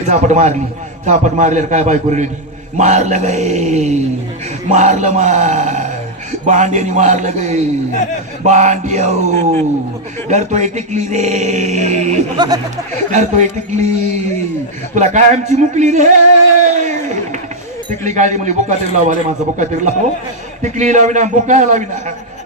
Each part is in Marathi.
झापट मारली. झापट मारल्यावर काय बायको रेडी मारलं गे, मारलं मार भांड्याने मारलं गे. भांडी धरतोय टिकली रे, धरतोय टिकली, तुला काय आमची मुकली रे. टिकली गाडी म्हणजे बोका तरी लावा माझा बोका तरी लाव. टिकली लाविना बोका लाविना.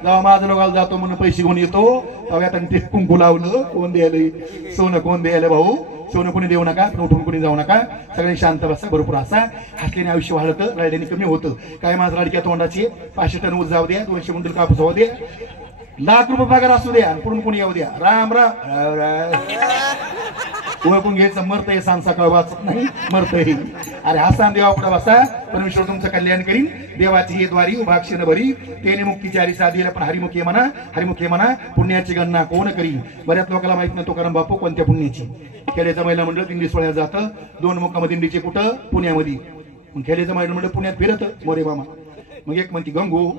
जेव्हा माझं लोकांना जातो म्हणून पैसे घेऊन येतो तेव्हा आता ते कुंकू लावलं. कोण द्यायला सोनं, कोण द्यायला भाऊ. सोनं कोणी देऊ नका, उठून कोणी जाऊ नका. सगळे शांत बसा, भरपूर असा. हसल्याने आयुष्य वाढतं, राहिल्याने कमी होतं. काय माझं लाडक्या तोंडाची 500 टन ऊस जाऊ द्या, 200 क्विंटल कापूस जाऊ द्या, लाख रुपये पगार असू द्या, पुढून कोणी येऊ द्या. राम राम ओळखून घ्यायचं. मरतय सांग सकाळ वाचत नाही, मरतय. अरे हसा देवा पुढे बसा, परमेश्वर तुमचं कल्याण करीन. देवाची हे द्वारी उभाक्षण भरी तेने मुक्तीचारी साधीला पण हरिमुखे म्हणा, हरिमुखे म्हणा. पुण्याची गणना कोण करी. बऱ्याच लोकांना माहित नाही तुकाराम बापू कोणत्या पुण्याची. खेड्याचं महिला मंडळ दिंडी सोहळ्यात जातं. 2 मुक्काम दिंडीचे कुठं, पुण्यामध्ये. मग खेड्याचं महिला मंडळ पुण्यात फिरत मोरे मामा. मग एक म्हणती गंगू,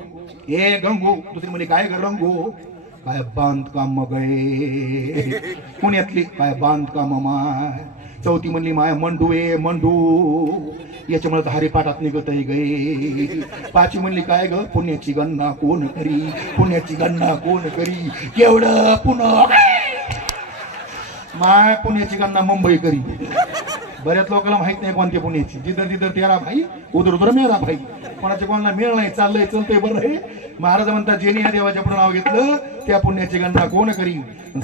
ए गंगू. दुसरी म्हणजे काय ग रंगू, काय बांधकाम गे पुण्यातली, काय बांधकाम माय. चौथी म्हणली माय मंडू ए मंडू, याच्यामुळे तर हरिपाठात निघत आहे गे. 5वी म्हणली काय ग, पुण्याची गणना कोण करी, पुण्याची गणना कोण करी. केवढं पुणे माय, पुण्याची गणना मुंबई करी. बऱ्याच लोकांना माहित नाही कोणत्या पुण्याची. जिधर जिधर तेरा भाई उधर उधर मेरा भाई. कोणाच्या कोणाला मिळ नाही, चाललंय चलतंय बरं आहे. महाराज म्हणतात जेनी या देवाच्या पुढे नाव घेतलं त्या पुण्याची गणना कोण करी.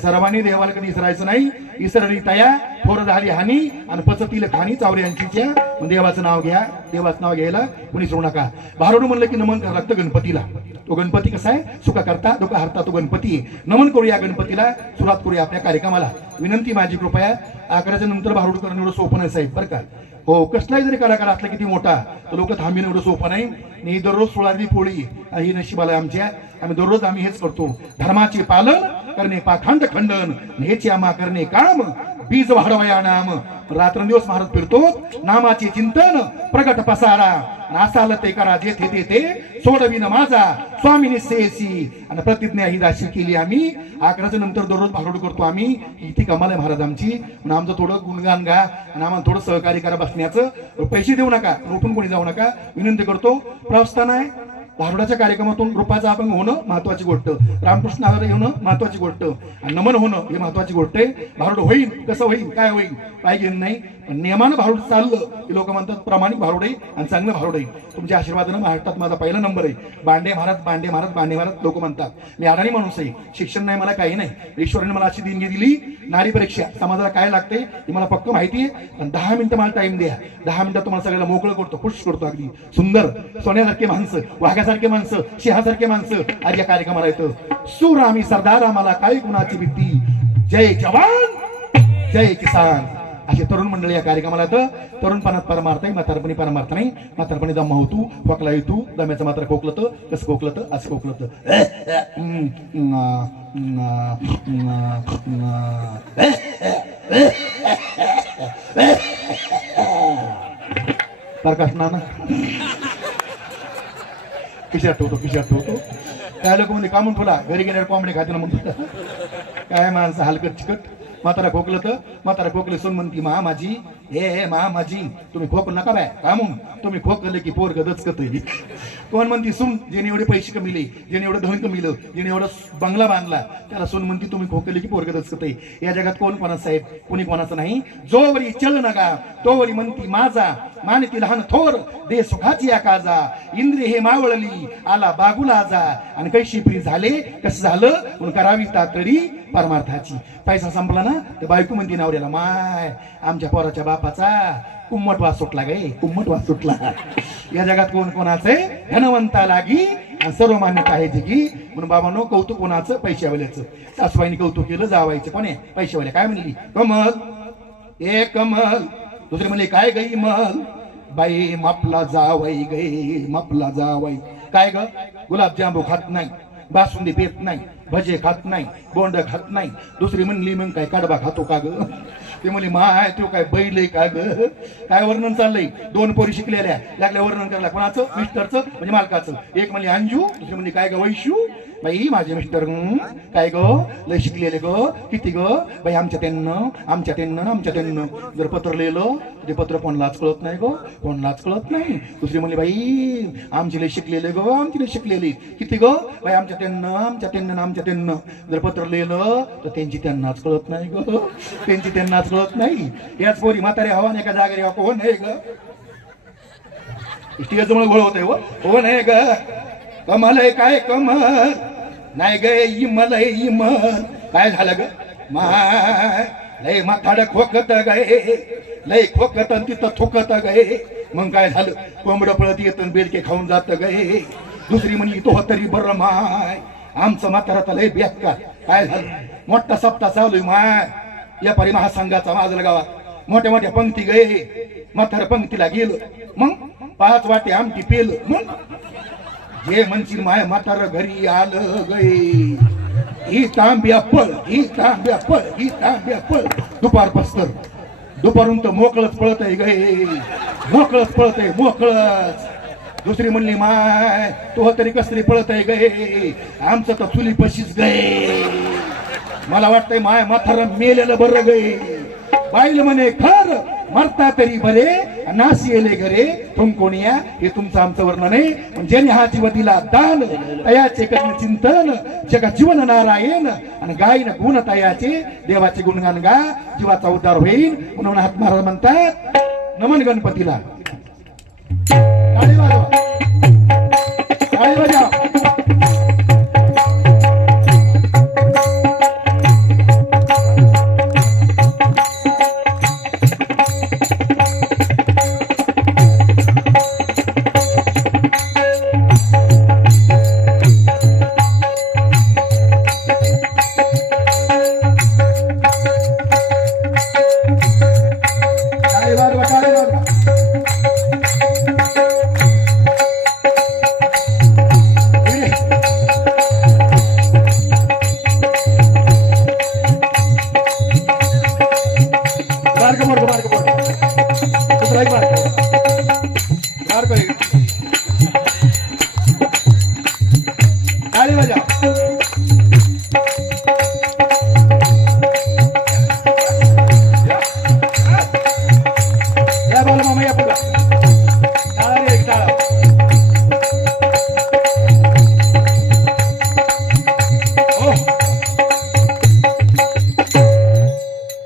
सर्वांनी देवाला कधी इसरायचं नाही. इसरणी तया थोर झाली हानी आणि पचतील खाणी चावऱ्यांचीच्या. देवाचं नाव घ्या, देवाचं नाव घ्यायला कुणी सोडू नका. भारुड म्हणलं की नमन करावं लागतं गणपतीला. तो गणपती कसा आहे, सुख करता दुःख हरता तो गणपती आहे. नमन करूया गणपतीला, सुरुवात करूया आपल्या कार्यक्रमाला. विनंती माझी कृपया. 11च्या नंतर भारुड करणं एवढं सोपं नाही साहेब बरं का. हो, कसलाही जरी कलाकार असला किती मोठा तर लोक थांबीन एवढं सोपं नाही. दररोज 16वी पोळी ही नशिबाला आमच्या. आम्ही दररोज हेच करतो. धर्माचे पालन करणे पाखंड खंडन, हेच आम्हा करणे काम, बीज वाढवया नाम. रात्रंदिवस महाराज फिरतो, नामाचे चिंतन प्रगट पसारा. नासाल ते करा जेथे तेथे, सोडविन माझा स्वामी निश्चयसी. आणि प्रतिज्ञा ही राशी केली आम्ही. 11च्या नंतर दररोज भारुड करतो आम्ही. इथे कमाल आहे महाराज आमची. म्हणून आमचं थोडं गुणगान गा आणि आम्हाला थोडं सहकार्य करा बसण्याचं. पैसे देऊ नका, उठून कोणी जाऊ नका, विनंती करतो. प्रस्थान आहे. भारुडाच्या कार्यक्रमातून रूपाचा अभंग होणं महत्वाची गोष्ट, रामकृष्ण आहार येणं महत्वाची गोष्ट, आणि नमन होणं ही महत्वाची गोष्ट आहे. भारुड होईल कसं होईल काय होईल पाहिजे नाही, पण नियमानं भारुड चाललं की लोक म्हणतात प्रामाणिक भारुड आहे आणि चांगलं भारुड आहे. तुमच्या आशीर्वादानं महाराष्ट्रात माझा पहिला नंबर आहे. बांडे महाराज बांडे महाराज बांडे महाराज लोक म्हणतात. मी अडाणी माणूस आहे, शिक्षण नाही मला काही नाही. ईश्वराने मला अशी देणगी दिली. नारी परीक्षा समाजाला काय लागते हे मला पक्क माहिती आहे. पण 10 मिनिटं मला टाइम द्या. 10 मिनिटात तुम्हाला सगळ्याला मोकळं करतो, खुश करतो. अगदी सुंदर सोन्यासारखे माणसं, वाघासारखे माणसं, सिंहासारखे माणसं आज या कार्यक्रमाला येतं. सूर आम्ही सरदार, आम्हाला काय गुणाची भीती. जय जवान जय किसान. असे तरुण मंडळी या कार्यक्रमाला येतं. तरुणपणात परमार्थ आहे, म्हातारपणी परमार्थ नाही. म्हातारपणी दम होतो, खोकला येतो. दम्याचं मात्र खोकलत, कसं खोकलत असं खोकलत. प्रकाश नाना खिशात ठेवतो, खिशात ठेवतो. काय लोक म्हणजे कामून ठेवला, घरी गेल्यावर कोंबडे खाते ना म्हणतो. काय माणसं हलकट चिकट. म्हातारा खोकलं तर म्हातारा खोकले सून म्हणती मा माझी, हे मा माझी तुम्ही खोकल नका बाय कामून. तुम्ही खोकले की पोरग दचकत. कोण म्हणती सून जेणे एवढे पैसे कमिले, जेणे एवढं धन कमिलं, जेणे एवढा बंगला बांधला त्याला सून म्हणती तुम्ही खोकले की पोरग दचकत. या जगात कोण कोणाचं साहेब, कोणी कोणाचं नाही. जोवरी चल नगा तोवरी म्हणती माझा, मानती लहान थोर दे सुखाची आकाजा. इंद्रिय हे मावळली आला बागुला जा. आणि कैशी फ्री झाले कसं झालं म्हणून करावी तातडी परमार्थाची. पैसा संपला ना तर बायको म्हणती नवऱ्याला माय आमच्या पोराच्या बापाचा कुम्मट वास सुटला गे, कुम्मट वास सुटला. या जगात कोण कोणाचे धनवंता लागी आणि सर्व मान्यता आहे जगी. म्हणून बाबांनो कौतुक कोणाचं, पैशावाल्याचं. सासूबाईने कौतुक केलं जावायचं कोण आहे, पैशावाल्या. काय म्हणली कमल ए कमल. दुसरी म्हणली काय गई मल, बाई मापला जावाई गई मापला जावाई. काय ग गुलाबजांबू खात नाही, बासुंदी पेत नाही, भजे खात नाही, बोंड खात नाही. दुसरी म्हणली मग काय कडबा खातो का ग. ते म्हणली माय तो काय बैल आहे का ग. काय वर्णन चाललंय. 2 पोरी शिकलेल्या लागल्या वर्णन करायला. कोणाचं, मिस्टरचं म्हणजे मालकाचं. एक म्हणली अंजू, दुसरी म्हणली काय ग वैशू. बाई माझे मिस्टर काय गो लय शिकलेले गो किती गो बाई आमच्या त्यांना जर पत्र लिहिलं ते पत्र कोणालाच कळत नाही गो कोणालाच कळत नाही. दुसरी म्हणली बाई आमची लय शिकलेले गो आमची लय शिकलेली किती गो बाई आमच्या त्यांना जर पत्र लिहिलं तर त्यांची त्यांनाच कळत नाही गो त्यांची त्यांनाच कळत नाही. याच पोरी म्हातारे हवा नाही का जागरी हवा कोण आहे ग इष्टीजमुळे गोळ होतंय हो नाही ग कमल आहे काय कमल नाही ग इमल काय झालं ग माय लय माथाड खोकत गये लय खोकत तिथं थोकत गये मग काय झालं कोंबड पळत येत बेडके खाऊन जात गये. दुसरी म्हणली तो तरी बरं माय आमचं म्हातारा लय बेकार काय झालं मोठा सप्ताह चालू माय या परी महासंघाचा माझं गावात मोठ्या मोठ्या पंक्ती गये म्हातार पंक्तीला गेलं मग 5 वाटे आमटी पेलं मग जे म्हणशील माय म्हातार घरी आलं गये ही तांब्या पळ दुपार पस्तर दुपारून तर मोकळच पळत आहे गे मोकळच पळत आहे मोकळच. दुसरी म्हणली माय तो तरी कस तरी पळत आहे गे आमचं तर चुली पशीच गये मला वाटतंय माय म्हातार मेलेलं बरं गये. बाईल म्हणे खर मरता तरी बरे नासी येले घरे तुमकोनिया हे तुमचं आमचं वर्णन आहे. ज्याने हा जीव दिला दान तयाचे कर्ण चिंतन जगा जीवन नारायण आणि गायन गुण तयाचे देवाचे गुणगान गा जीवाचा उद्धार होईल म्हणून हात महाराज म्हणतात नमन गणपतीला टाळी वाजवा टाळी वाजवा.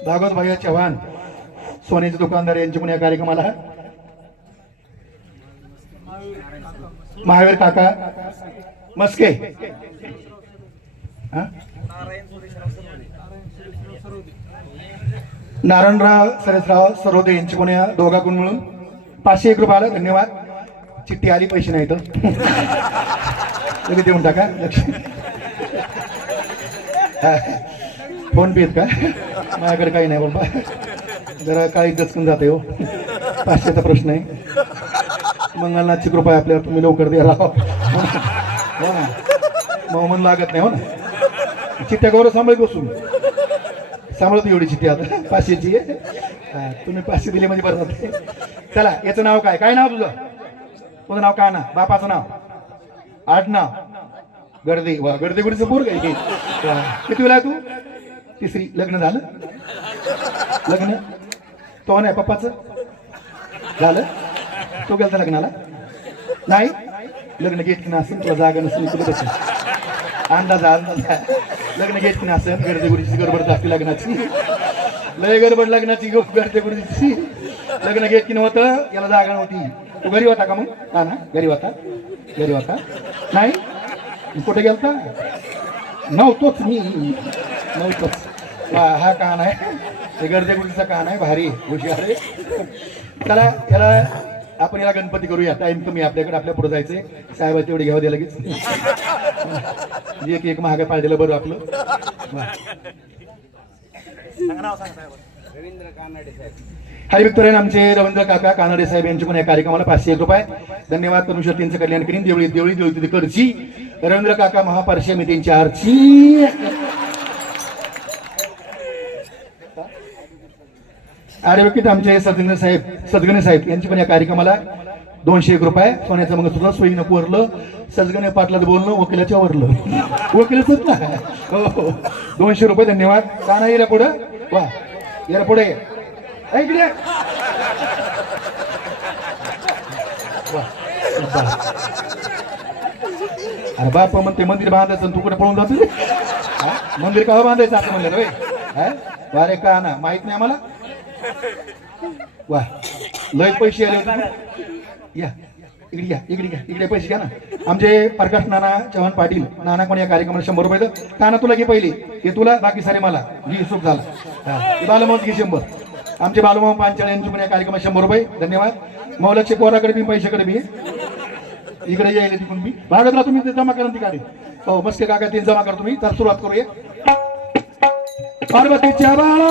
भागवत भैया चव्हाण सोन्याचे दुकानदार यांच्या पण या कार्यक्रमाला महावीर काका मस्के नारायणराव सरेसराव सरोदे यांची पण या दोघांकडून मिळून 501 रुपयाला धन्यवाद. चिठ्ठी आली पैसे नाही तर लगेच देऊन टाका लक्ष फोन पे का माझ्याकडे काही नाही बाबा जरा काही दचकून जाते हो 500चा प्रश्न आहे. मंगलनाथची कृपा आपल्याला तुम्ही लवकर द्या राहा हो ना मग मन लागत नाही हो ना चिठ्ठ्या गौरव सांभाळत बसून सांभाळत एवढी चिठ्ठी आता 500ची आहे तुम्ही 500 दिले म्हणजे बरं जाते. चला याचं नाव काय काय नाव तुझं नाव काय ना बापाचं नाव आडनाव गर्दे वा गर्दे गुडीचं पोर काय किती वेळा तू तिसरी लग्न झालं लग्न तो नाही पप्पाचं झालं तो गेलता लग्नाला नाही लग्न घेत की नसेल तुला जागा नसेल तुला कसं अंदाज लग्न घेत की नसेल गर्दे गुडीची गडबड लागते लग्नाची लय गडबड लग्नाची गर्दे गुडीची लग्न घेत की नव्हतं याला जागा नव्हती. तू घरी होता का मग हा ना घरी होता नाही कुठे गेलता नव्हतोच मी नव्हतोच हा कान आहे हे गर्देगुडीचा कान आहे भारी हुशार आहे. चला याला आपण याला गणपती करूया टाइम कमी आपल्याकडे आपल्या पुढे जायचंय साहेब तेवढे घ्यावं द्या लगेच एक एक महाग पाळलेलं बरं आपलं. हरिभक्तरायण आमचे रवींद्र काका कानडे साहेब यांचे पण या कार्यक्रमाला 501 रुपये धन्यवाद. परमेश्वर कल्याण करीन देवळी देवळी देवळी तिथे करची रवींद्र काका महापारशी मी त्यांची आरची. आर्यवकीत आमचे सदगणे साहेब यांची पण या कार्यक्रमाला 201 रुपये सोन्याचं मंगळसूत्र सोयीनं पोरलं सजगणे पाटलाचं बोलणं वकिलाच्या वरलं वकीलच ना हो 200 रुपये धन्यवाद का नाही येला पुढं वा याला पुढे इकडे अरे बाप म्हणते मंदिर बांधायचं तू कुठे पळून जातो मंदिर का बांधायचं असं म्हणलं रे अरे का ना माहित नाही आम्हाला वा लय पैसे आले या इकडे पैसे घ्या ना आमचे प्रकाश नाना चव्हाण पाटील नाना कोण या कार्यक्रमाला 100 रुपये काना तुला घे पहिले हे तुला बाकी सारे मला घे सुख झाला बालमाव घे 100 आमचे बालमाव पांचाळ यांची पण या कार्यक्रमात 100 रुपये धन्यवाद मौलाचे पोराकडे बी पैशाकडे बी इकडे यायला तिकडून मी भागातला तुम्ही ते जमा करा ती गाडी हो मस्त काका ते जमा करा तुम्ही तर सुरुवात करूया पार्वतीच्या बाळा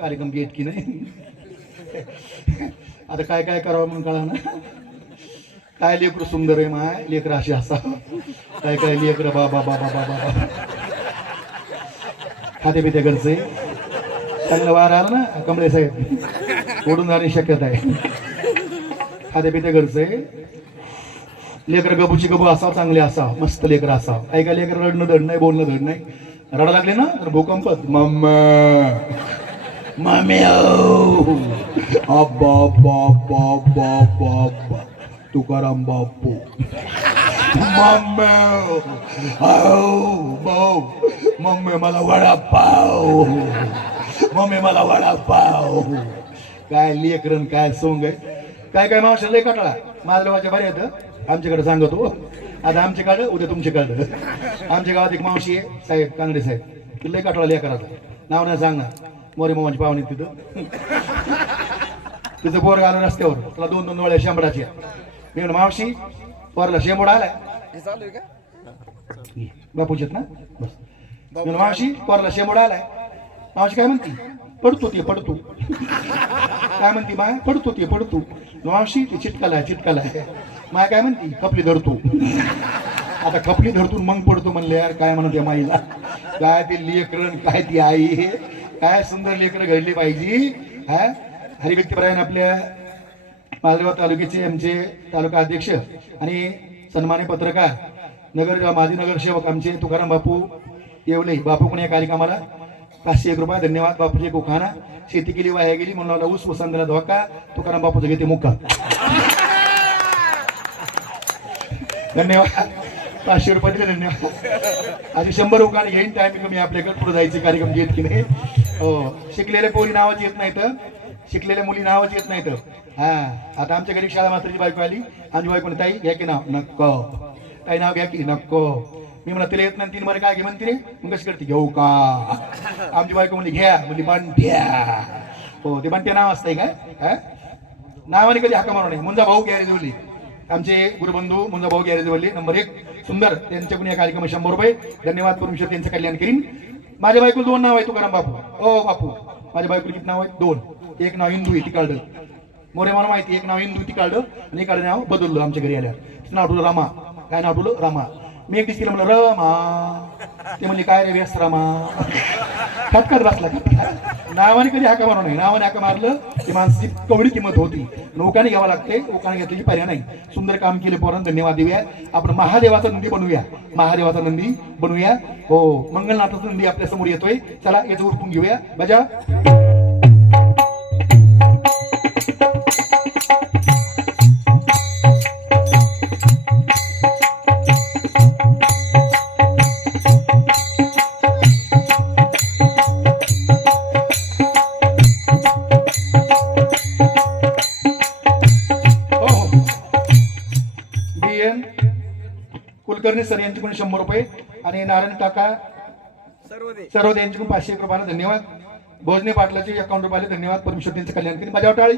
कार्यक्रम घेत की नाही आता काय काय करावं म्हणून कळा ना काय लेकरू सुंदर आहे माय लेकर अशी असा काय काय लेकर बाबा बाबा बाबा खाते पिते घरचे चांगलं वार आलं ना कमळे साहेब ओढून जाण्याची शक्यता आहे खाते पिते घरचे लेकर गबूची गबू असावं चांगले असावं मस्त लेकर असावं काही काय लेकर रडणं धड नाही बोलणं धड नाही रडा लागले ना तर भूकंपच मम्मा मम्मी अब्बा अब्बा अब्बा अब्बा अब्बा तुकाराम बापू मम्मी मम्मी मला वडापाव मम्मी मला वडापाव काय लेकरन काय सोंग आहे काय काय मावशी लय कटाळा माझ्या लोकांच्या बरे येतं आमच्याकडे सांगतो आता आमच्याकडे उद्या तुमच्याकडे आमच्या गावात एक मावशी आहे साहेब कांगडे साहेब तुला लय कटाळा लेकराचं नाव नाही सांगणार मोरे मामाची पाहुणे तिथं तिचं पोर आलं रस्त्यावर तुला 2-2 डोळे शेंबडाचे मी म्हणून मावशी पोरला शेंबड आलाय बापूच्यात ना बस मावशी पोराला शेंबूड आलाय. मावशी काय म्हणती? पडतो ते पडतो. काय म्हणती मा? पडतो ते पडतो. मावशी ते चिटकालाय. माय काय म्हणती? कपली धरतो. आता कपली धरतून मग पडतो म्हणले. यार काय म्हणत या माईला, काय ते लेकरण, काय ती आई, काय सुंदर लेकरं घडली पाहिजे. हा हरिभक्तीपरायण आपल्या मालगाव तालुक्याचे आमचे तालुका अध्यक्ष आणि सन्मान्य पत्रकार माजी नगरसेवक आमचे तुकाराम बापू येवले. बापू पण या कार्यक्रमाला 501 रुपये. धन्यवाद बापूजी. कोखाना शेती केली वाया गेली म्हणून ऊस वसंतला धोका. तुकाराम बापूचं घेते मुक्का. धन्यवाद. 500 रुपये दिले. धन्यवाद. आधी 100 रुपयाने घेईन. टायमिंग कमी आपल्याकडे पुढे जायचे कार्यक्रम घेत की नाही. हो शिकलेल्या पोरी नावाची येत नाही तर, शिकलेल्या मुली नावाची येत नाही तर. हा आता आमच्या घरी शाळा मास्तरची बायको आली. आमची बायको ताई घ्या की नाव? नको. ताई नाव घ्या की? नको. मी म्हणा तिला येत नाही. 3 महिने काय घे म्हणते रे. मग कशी करते? घेऊ का? आमची बायको म्हणली घ्या. म्हणली बांट्या. हो ते बांट्या नाव असतंय काय? नावाने कधी हाका मारू नये. मुंजा भाऊ गॅरेज बोलली. आमचे गुरुबंधू मुंजा भाऊ गॅरेज बोलली नंबर 1 सुंदर. त्यांच्याकडून या कार्यक्रमात 100 रुपये. धन्यवाद. परमेश्वर त्यांचं कल्याण करीन. माझ्या बायको 2 नाव आहे. तुकाराम बापू. ओ बापू माझ्या बायको किती नाव आहे? 2. एक नाव इंदू आहे ती काढलं. मोरे मला माहिती. एक नाव इंदू ती काढलं आणि एक नाव बदललं आमच्या घरी आल्या. तिचं नाव ठेवलं रामा. काय नाव ठेवलं? रामा. मी एक दिवशी तिला म्हणलं रमा. ते म्हणले काय रे व्यस्त रामा. खटखट बसला. नावाने कधी हाका मारू नये. नावाने हाका मारलं की माणसाची कवडी किंमत होती. ओकाने घ्यावं लागते. ओकाने घेतल्याची पर्याय नाही. सुंदर काम केले पोरांना. धन्यवाद देऊया. आपण महादेवाचा नंदी बनवूया. महादेवाचा नंदी बनवूया. हो मंगलनाथाचा नंदी आपल्या समोर येतोय. चला याचं उरकून घेऊया. बजा. कुलकर्णी सर यांच्याकडून 100 रुपये आणि नारायण काका सर्वदे यांच्याकडून 501 रुपयाला. धन्यवाद. भोजने पाटलाचे अकाउंट रुपयाला. धन्यवाद. परमेश्वर त्यांचं कल्याण करीन. माझ्या टाळी.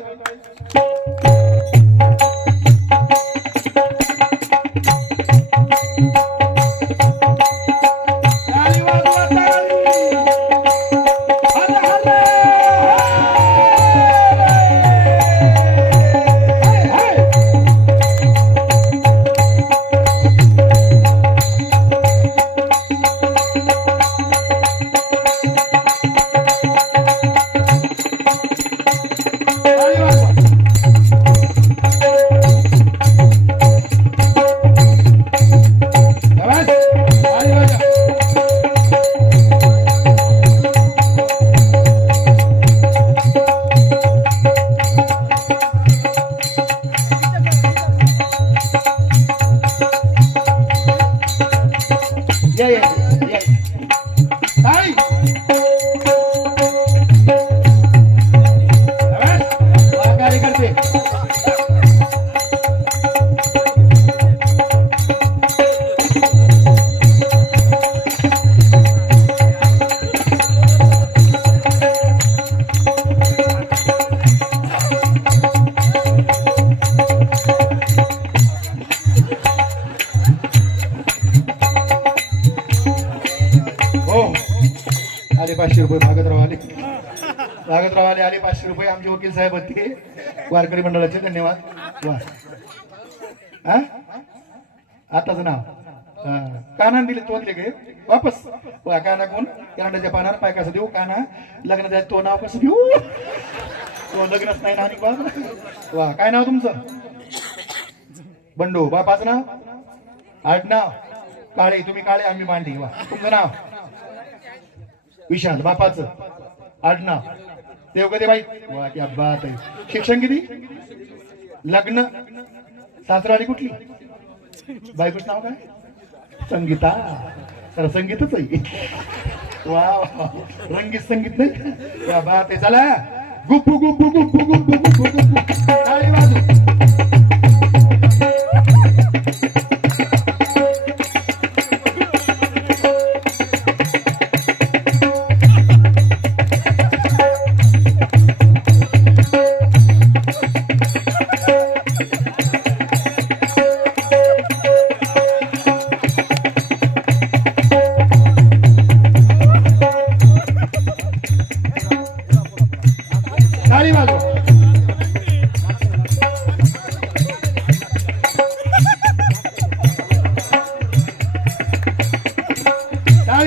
आले 500 रुपये. भागतराव आले 500 रुपये. आमचे वकील साहेब होते वारकरी मंडळाचे. धन्यवाद. वा हा आताच नाव काना दिले तो दिले गे वापस. वा काना कोण? कॅनडाच्या पानावर पाय कसं देऊ? काना लग्न जाय तो नाव कसं देऊ? तो लग्नच नाही ना. बाप वा. काय नाव तुमचं? बंडू. बापाचं नाव? आडनाव काळे. तुम्ही काळे आम्ही बांडी. वा. तुमचं नाव? विशाल. बापाचं आडनाव? देवगदे बाई. वा क्या बात आहे. शिक्षण किती? लग्न? सासरवाडी कुठली? बायकोच नाव काय? संगीता. तर संगीतच आहे. वा रंगीत संगीत नाही. क्या बात आहे. चला गुप्पू गुप्पू गुप्पू गुप्पू गुप्पू गुप्पू.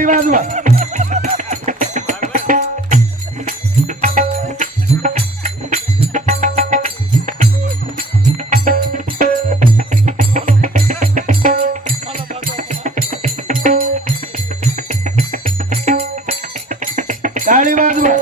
टाळी वाजवा. टाळी वाजवा.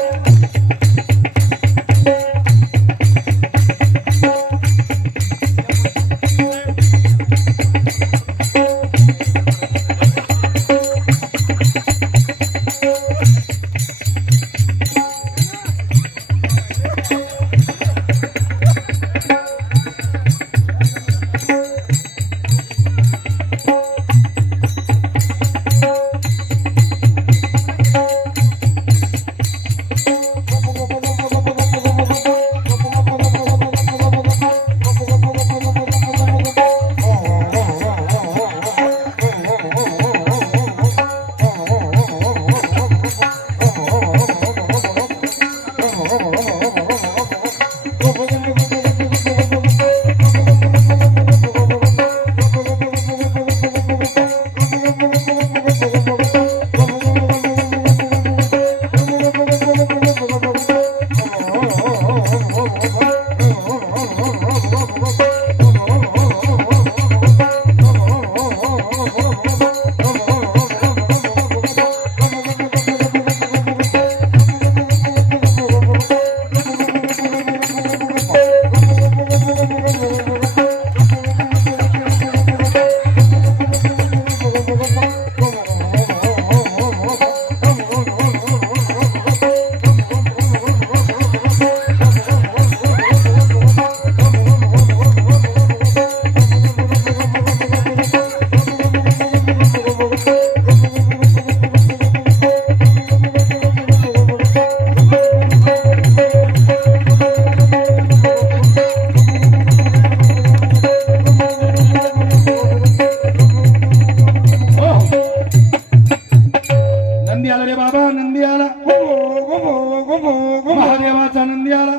महादेवाचा नंदी आला,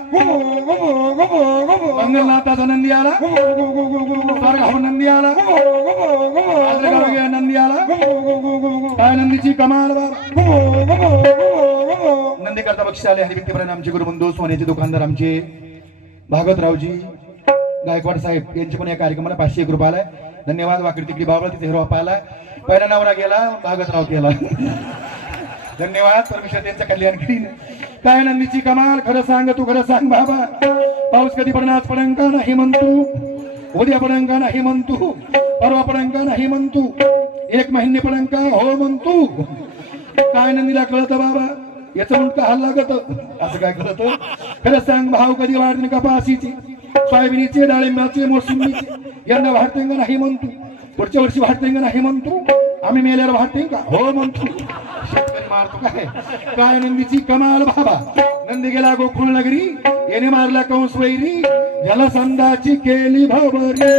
मंगलनाथाचा नंदी आला, स्वर्गाहून नंदी आला, नंदी आला. काय नंदीची कमाल नंदी करता बक्षीस आले. हरिभक्तीपरायण आमचे गुरुबंधू सोन्याचे दुकानदार आमचे भागवतरावजी गायकवाड साहेब यांचे पण या कार्यक्रमाला 501 रुपये आलाय. धन्यवाद. वाकडी तिकडी बाबा तिथे हिरो पाहिलाय. पहिला नवरा गेला, भागवतराव केला. धन्यवाद. परमेश्वर त्यांचं कल्याण करीन. काय नंदीची कमाल. खरं सांग तू, खरं सांग बाबा. पाऊस कधी पडणार? आज पडंका नाही म्हणतो, उद्या पडंका नाही म्हणतो, परवा पडंका नाही म्हणतो, 1 महिने पडंका हो म्हणतो. काय नंदीला कळत बाबा? याचं म्हणतं हाल लागत. असं काय कळत? खरं सांग भाव कधी वाढते? कपाशीचे, सोयाबीनचे, डाळिंबाचे, मोसंबीचे. यंदा वाढते का नाही म्हणतो, पुढच्या वर्षी वाढते का नाही म्हणतो, आम्ही मेल्यावर वाढते का हो म्हणतो. शेतकरी मारतो काय. काय नंदीची कमाल बाबा. नंदी गेला गोकुळ नगरी, याने मारला कंस वैरी, ज्याला संदाची केली भाबरी.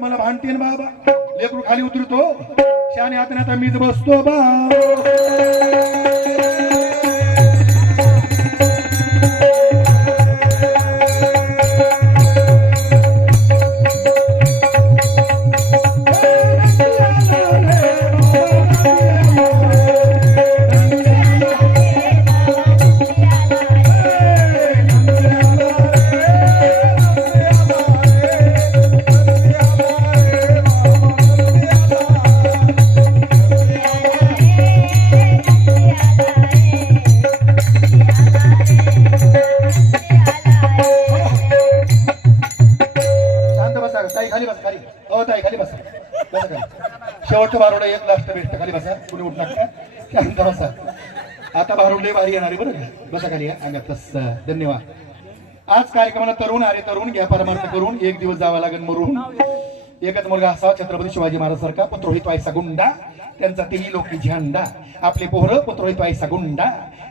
मला भांडते बाबा. लेकरू खाली उतरतो, शाने हाताने आता मीच बसतो बा. खाली बसा खाली. ताई खाली बसा बसा खाली. शेवटचं भारुड एक लास्ट बेस्ट. खाली बसा, कुणी उठ नका, शांत बसा. आता भारुडले भारी येणार आहे बरं का. बसा खाली अंगात. तसं धन्यवाद. आज कार्यक्रमाला तरुण आले, तरुण घ्या परमार्थ करून. एक दिवस जावं लागेल मरून. एकच मुलगा असा छत्रपती शिवाजी महाराज सारखा, पुत्रोहित व्हायचा गुंडा, त्यांचा तेही लोकी झेंडा. आपले पोहर पुत्रोहित व्हायचा गुंडा,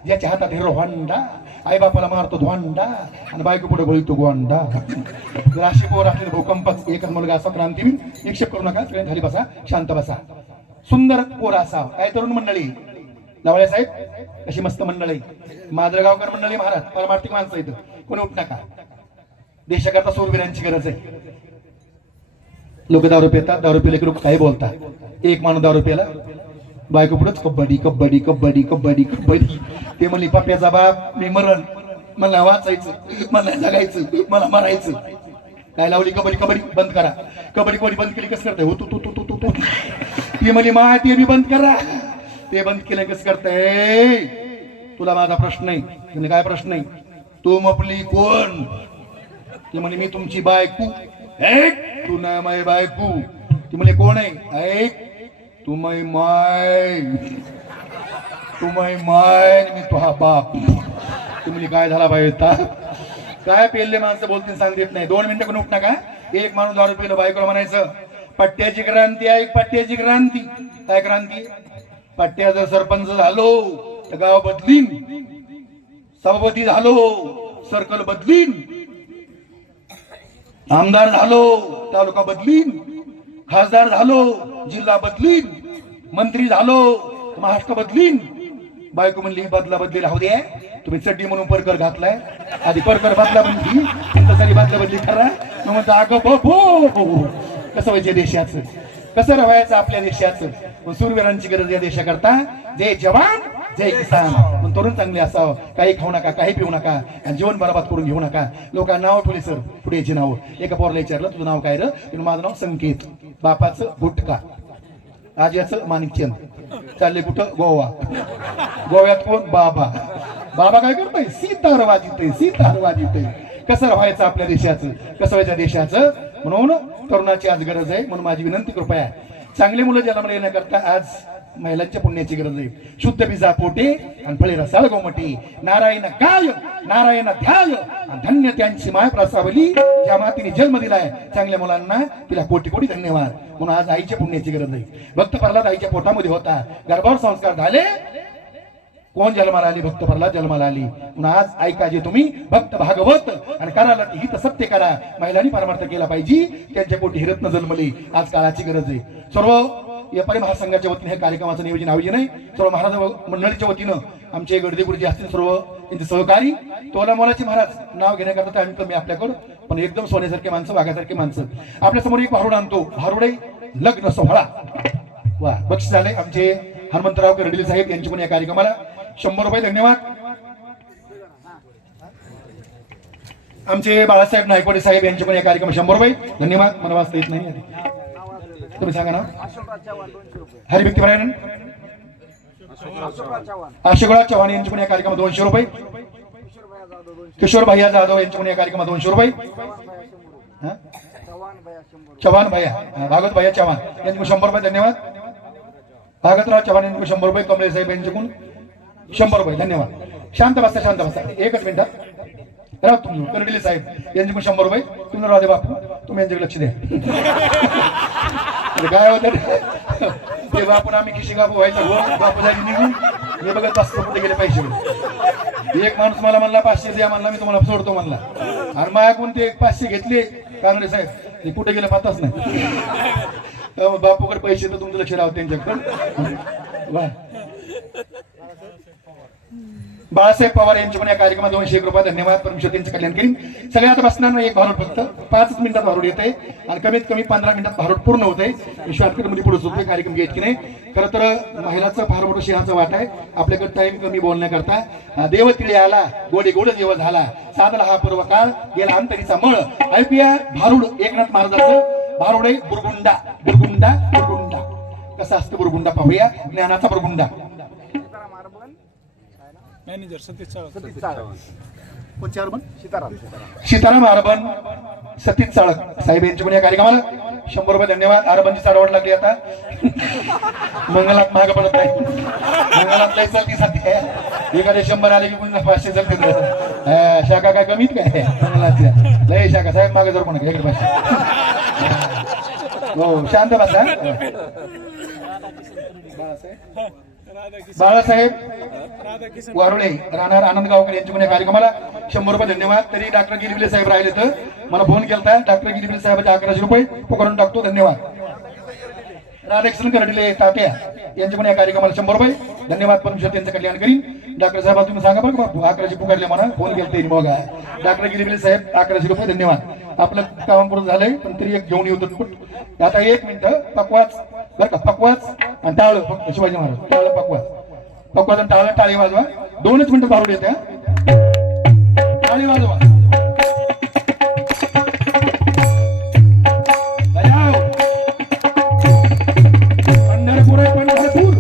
ज्याच्या हातात हिरो होंडा, आई बापाला मारतो धोंडा आणि बायको पुढे बोलतो गोंडा. राशी पोर असलेले भूकंपच. एकच मुलगा असा क्रांतीवीर. निक्षेप करू नका, सगळ्यांनी खाली बसा, शांत बसा. सुंदर पोर असा. काय तरुण मंडळी, लवळे साहेब कशी मस्त मंडळी, माजलगावकर मंडळी, महाराज परमार्थिक माणसं इथं, कोणी उठ नका. देशाकरता शूरवीरांची गरज आहे. लोक दारू पितात, दारू पिले की लोक काही बोलतात. एक माणूस दारू प्याला, बायको पुढेच कबड्डी कबड्डी कबड्डी कबड्डी कबड्डी. ते म्हणली पप्प्याचा बाप मी मरण, मला वाचायचं, मला जगायचं, मला मरायचं. काय लावली कबड्डी कबड्डी बंद करा. कबड्डी कबड्डी बंद केली कसं करते हो तू तू तू तू तू. ती म्हणली मा ते बी बंद करा. ते बंद केलं कसं करते. तुला माझा प्रश्न नाही. तुम्ही काय प्रश्न नाही. तू मपली कोण. ती म्हणे मी तुमची बायको. तू नाही माय बायको. ती म्हणे कोण आहे. ऐक तू मै माय, तू मै माय, मी तुहा बाप. ती म्हणे काय झाला बाई. काय पेरले माणसं बोलतील सांग देत नाही. 2 मिनिटं कोणी उठ नका. एक माणूस दारू पिलं, बायकोला म्हणायचं पट्ट्याची क्रांती आहे, पट्ट्याची क्रांती. काय क्रांती. पट्ट्या जर सरपंच झालो तर गाव बदलीन, सभापती झालो सर्कल बदलीन, आमदार झालो तालुका बदलीन, खासदार झालो जिल्हा बदलीन, मंत्री झालो महाराष्ट्र बदलीन. बायको म्हणली बदला बदली राहू दे. तुम्ही चड्डी म्हणून परकर घातलाय, आधी परकर बदला म्हणली, तरी बदला बदली करा. मग म्हणतो अगं बो कसं व्हायचं देशाचं, कसं राहायचं आपल्या देशाचं. सूरवीरांची गरज या देशाकरता. जय जवान जय किसान. पण तरुण चांगले असावं. काही खाऊ नका, काही पिऊ नका आणि जीवन बरबाद करून घेऊ नका. लोकांना नाव ठेवले सर पुढे याची नाव. एका पोराला विचारलं तुझं नाव काय रे. माझं नाव संकेत. बापाचं गुटका, आज्याचं माणिकचंद. चालले कुठं गोवा. गोव्यात कोण बाबा. बाबा काय करतोय सितार वाजितोय, सितार वाजितोय. कसं राहायचं आपल्या देशाचं, कसं व्हायचं देशाचं. म्हणून तरुणाची आज गरज आहे. म्हणून माझी विनंती कृपया चांगले मुलं जन्माला येण्याकरता आज महिलांच्या पुण्याची गरज आहे. शुद्ध बीजा पोटे आणि फळे रसाळ गोमटे. नारायण गाय नारायण ध्याय आणि धन्य त्यांची माय प्रसावली. ज्या मातीने जन्म दिलाय चांगल्या मुलांना तिला कोटी कोटी धन्यवाद. म्हणून आज आईच्या पुण्याची गरज आहे. भक्त प्रल्हाद आईच्या पोटामध्ये होता, गर्भावर संस्कार झाले. कोण जन्माला आली. भक्त प्रल्हाद जन्माला आली. म्हणून आज ऐका जे तुम्ही भक्त भागवत आणि कराला हित सत्य करा. महिलांनी परमार्थ केला पाहिजे. त्यांच्या पोटी हिरत्न जन्मली. आज काळाची गरज आहे. सर्व व्यापारी महासंघाच्या वतीने हे कार्यक्रमाचं नियोजन आयोजन आहे. सर्व महाराज मंडळीच्या वतीनं आमचे गर्दी गुरुजी असतील सर्व त्यांचे सहकारी. तोला मोलाची महाराज नाव घेण्याकरता आम्ही कमी आपल्याकडं, पण एकदम सोन्यासारखे माणसं, वाघासारखे माणसं. आपल्या समोर एक भारुड आणतो. भारुडे लग्न सोहळा. वा बक्षीस झाले आमचे हनुमंतराव कर्डिले साहेब यांची पण या कार्यक्रमाला 100 रुपये धन्यवाद. आमचे बाळासाहेब नायकवाडे साहेब यांचे पण या कार्यक्रम 100 रुपये धन्यवाद. मला वाचता येत नाही, तुम्ही सांगा ना. हरिभक्ती परायण अशोकराव चव्हाण यांचे पण या कार्यक्रमात 200 रुपये. किशोर भैया जाधव यांचे पण या कार्यक्रमात 200 रुपये. चव्हाण भैया, भागवत भैया चव्हाण यांचे 100 रुपये धन्यवाद. भागवतराव चव्हाण यांचे 100 रुपये. कमले साहेब यांच्याकडून 100 रुपये धन्यवाद. शांत बसा, शांत बसा, एकच मिनिटात राहू. तुम्ही कर्डिले साहेब यांच्याकडून 100 रुपये. तुम्ही राहू दे बापू, तुम्ही यांच्याकडे लक्ष द्या. काय होतं ते बापून आम्ही किशी बापू व्हायचं. बापू जागी निघून मी बघत बसतो कुठे गेले पैसे. एक माणूस मला म्हणला 500 द्या म्हणला, मी तुम्हाला सोडतो म्हणला. आणि माझ्याकडून ते 500 घेतले काँग्रेस साहेब. ते कुठे गेले पाहताच नाही. बापूकडे पैसे तर तुमचं लक्ष राहतं त्यांच्याकडे. बाळासाहेब पवार यांचे पण या कार्यक्रमात 201 रुपये धन्यवाद. परमेश्वर त्यांचं कल्याण करीन. सगळ्यात बसणार एक भारूड फक्त 5 मिनिटात भारूड येते आणि कमीत कमी 15 मिनिटात भारूड पूर्ण होते. शॉर्टकटमध्ये पुढे सुद्धा कार्यक्रम घेत की नाही. खरं तर महिलाचं फार मोठं सिंहाचा वाट आहे. आपल्याकडे टाइम कमी बोलण्याकरता. देव तिळे आला गोडे गोड देव झाला, साधला हा पूर्व काळ गेला अंतरीचा मळ. ऐकूया भारूड एकनाथ महाराजांचं. भारूड आहे बुरगुंडा. बुरगुंडा बुरगुंडा कसा असतं बुरगुंडा पाहूया. ज्ञानाचा बुरगुंडा. मॅनेजर सतीश कोणचे अर्बन? सीताराम सीताराम अर्बन सतीश चाळक साहेब यांच्या पण या कार्यक्रमाला 100 रुपये धन्यवाद. अर्बनची चाडवड लागली आता. मंगलात माग पडत नाही. मंगलात लय चलती सध्या. एखादे 100 आले की पुन्हा 500 चलते. शाखा काय कमीत काय मंगलातल्या लय शाखा साहेब मागे जर कोणा इकडे 500. हो शांत बसा. बाळासाहेब वारुळे राहणार आनंद गावकर यांच्या पण या कार्यक्रमाला 100 रुपये धन्यवाद. तरी डॉक्टर गिरबिले साहेब राहिले तर मला फोन केलता. डॉक्टर गिरबिले साहेबांचे 1100 रुपये पकडून टाकतो. धन्यवाद. राधाकृष्ण करडिले तात्या यांच्या पण या कार्यक्रमाला 100 रुपये धन्यवाद. परमेश्वर त्यांचं कल्याण करीन. डॉक्टर साहेब तुम्ही सांगा बरं बापू 1100 पुकारले म्हणा फोन केलते बघा. डॉक्टर गिरबिले साहेब 1100 रुपये धन्यवाद. आपलं काम पूर्ण झालंय पण तरी एक घेऊन येतो. आता 1 मिनिट पकवाच बरं का. पकवाच आणि टाळ फक्त शिवाजी महाराज टाळ पकवाच पकवाच आणि टाळ टाळी वाजवा. 2च मिनिटं बारून येते. टाळी वाजवा. पंढरपूर आहे पंढरपूर.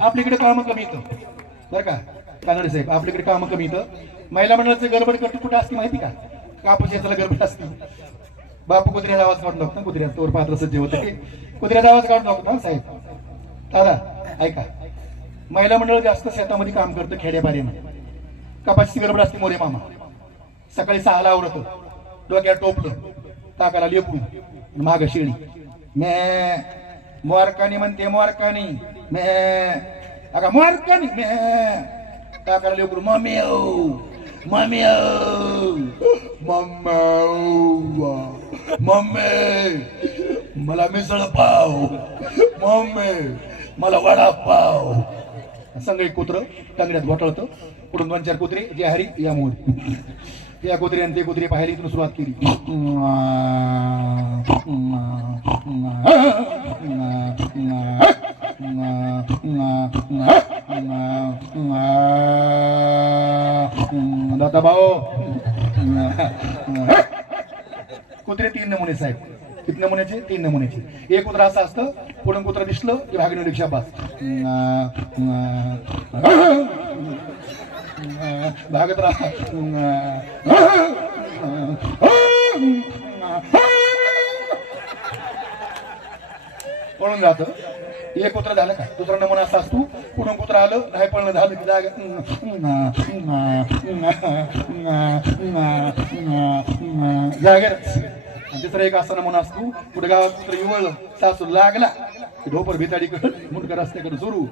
आपल्याकडे काम कमी येतं बरं का कानडे साहेब. आपल्याकडे काम कमी येतं. महिला मंडळाचं गडबड करतो कुठं असते माहिती का? कापूस याचा गडबड असते. बापू कुत्र्याचा आवाज काढून लागतो. कुत्र्या तोर पात्र सज्ज होतं ते कुत्र्याचा आवाज काढून लागतो साहेब. दादा ऐका महिला मंडळ जास्त शेतामध्ये काम करतं खेड्यापाड्यानं. कापाची गडबड असते. मोरे मामा सकाळी 6ला आवरत डोक्यात टोपलं ताकाला लेपू माग शेळी मे मोरकानी म्हणते मोरकानी मे अगा मोरकानी मे ताकाला लेकरू मम्मी मम्मी मम्मी मला मिसळ पाव मम्मी मला वडा पाव. संग एक कुत्र टांगड्यात घोटाळतं. पुढून 2-4 कुत्रे जे हरी या मोर या कुत्रे आणि ते कुत्रे पाहायला इथून सुरुवात केली. दादा भाऊ कुत्रे 3 नमुने साहेब. किती नमुन्याचे? 3 नमुन्याचे. एक कुत्रा असं असतं पुढून कुत्रा दिसलं की भागणे रिक्षा पास भागत राहा. पळून जात. एक कुत्रा झालं का दुसरा नमुना असा असतो पुढून कुत्रा आलं नाही पळणं झालं की जागा जागेच. तिसरा एक असा नमुना असतो पुढे गावात कुत्र इवळलं सासू लागला ढोपर भिताडीकडे मुंडका रस्त्याकडे सुरू.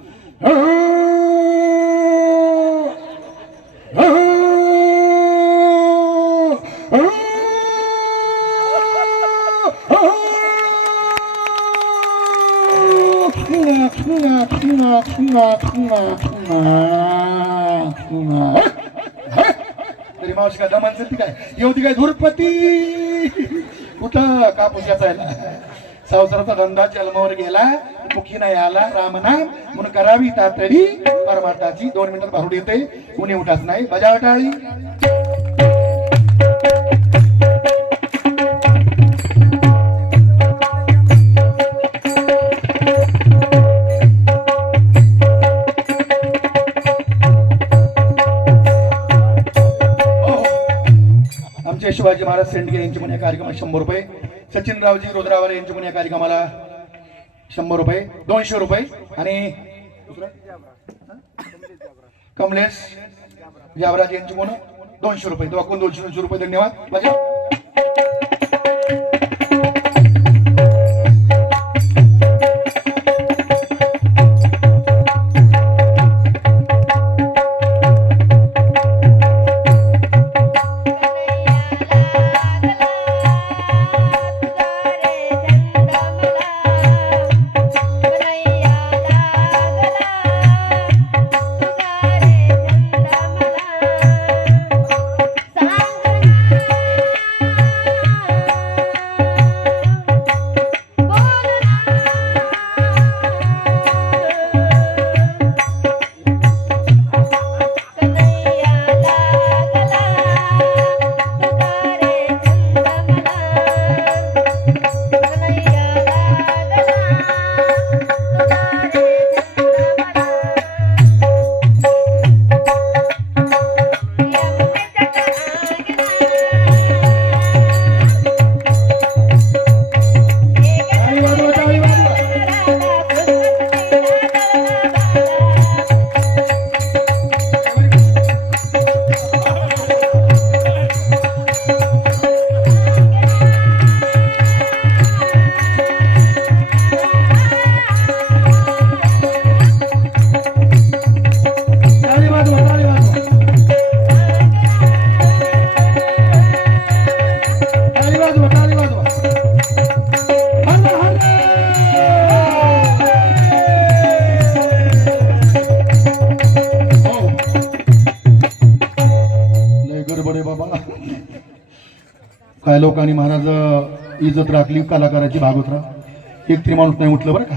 तरी मावशी का दमान ती काय येऊती काय धुरपती कुठं कापूस याचायला. संसाराचा धंदा जन्मावर गेला मुखी नाही आला रामनाम म्हणून करावी तातडी परमार्थाची. 2 मिनिटात भारूड येते. कुणी उठाच नाही. बजाव टाळी. आमचे शिवाजी महाराज सेंडगे यांचे पण या कार्यक्रमात 100 रुपये. सचिनरावजी रोजरावारे यांचे पण या कार्यक्रमाला 100 रुपये. 200 रुपये. आणि कमलेश जावराज यांचे पण 200 रुपये. दोघांना 200 रुपये धन्यवाद. काय लोकांनी महाराज इज्जत राखली कलाकाराची भागवतराव एक तरी माणूस नाही उठलं बरं का.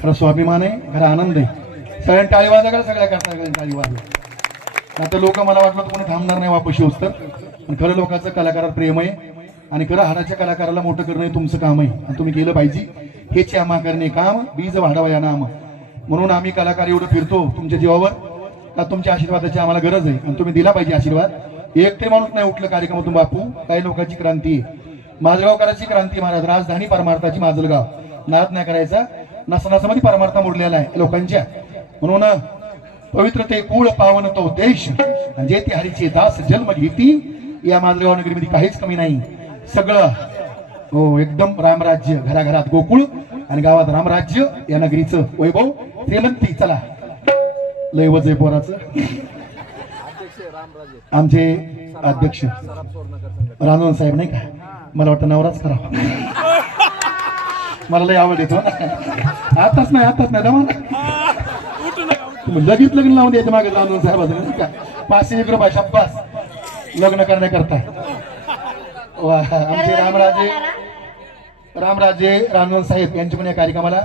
खरं स्वाभिमान आहे, खरा आनंद आहे. सगळ्यांनी टाळी वाजा करा, सगळ्या करता सगळ्यांनी टाळी वाजवा. आता लोक मला वाटलं तर कोणी थांबणार नाही वापस येऊस तर. पण खरं लोकांचं कलाकारात प्रेम आहे आणि खरं हाडाच्या कलाकाराला मोठं करणं हे तुमचं काम आहे आणि तुम्ही केलं पाहिजे. हेच आम्हा करणे काम बीज वाढावा या नाम. म्हणून आम्ही कलाकार एवढं फिरतो तुमच्या जीवावर का तुमच्या आशीर्वादाची आम्हाला गरज आहे आणि तुम्ही दिला पाहिजे आशीर्वाद. एक ते माणूस नाही उठलं कार्यक्रमातून बापू. काही लोकांची क्रांती आहे, माजलगावकरांची क्रांती महाराज. राजधानी परमार्थाची माजलगाव. नाद नाही करायचा. नसनासमध्ये परमार्थ मोडलेला आहे लोकांच्या. म्हणून पवित्र ते कुळ पावन तो देश जे ते हरीचे दास जन्म घेती. या माजलगाव नगरीमध्ये काहीच कमी नाही. सगळं हो एकदम रामराज्य. घराघरात गोकुळ आणि गावात रामराज्य. या नगरीचं वैभव श्रीमंती. चला लय वजय पोराचं. आमचे अध्यक्ष रानवण साहेब नाही का, मला वाटतं नवराच करा. मला लय आवड येतो. आताच नाही दमा लगेच लग्न लावून द्यायचं मागे रानवण साहेबाचं नाही का. 501 रुपये शब्बास लग्न करण्याकरता. आमचे रामराजे रानवण साहेब यांच्या पण या कार्यक्रमाला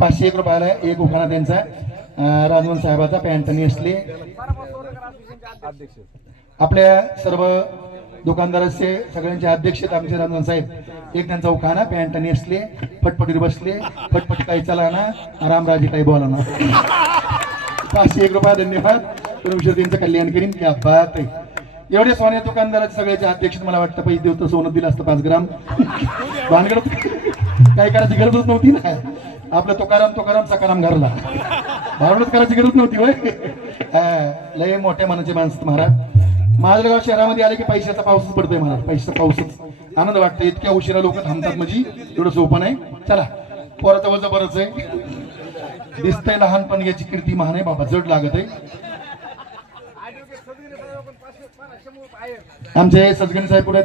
501 रुपयाला एक उखाणा त्यांचा. राजवन साहेबाचा पॅन्ट नेसले. आपल्या सर्व दुकानदाराचे सगळ्यांचे अध्यक्ष आमचे राजवन साहेब. एक त्यांचा उखाणा पॅन्ट नेसले, फटफटीवर बसले, फटफटी काही चला ना, रामराजे काही बोला ना. 501 रुपया धन्यवाद. परमेश्वर त्यांचं कल्याण करीन. क्या बात आहे. एवढे सोन्या दुकानदाराचे सगळ्याचे अध्यक्ष मला वाटतं पैसे देऊ तर सोनं दिलं असतं 5 ग्राम. भानगड काही करायची गरजच नव्हती ना. आपलं तुकाराम सकाराम घरला भावनच करायची गरज नव्हती होय. लय मोठ्या मनाचे माणसं महाराज. माजलगाव शहरामध्ये आले की पैशाचा पाऊसच पडतोय महाराज. पैशाचा पाऊसच. आनंद वाटतं. इतक्या उशिरा लोक थांबतात म्हणजे एवढं सोपं नाही. चला पोराचं वजन बरंच आहे. दिसतंय लहानपण याची कीर्ती महान आहे बाबा. जड लागत आहे. आमचे सजगणी साहेब पुढे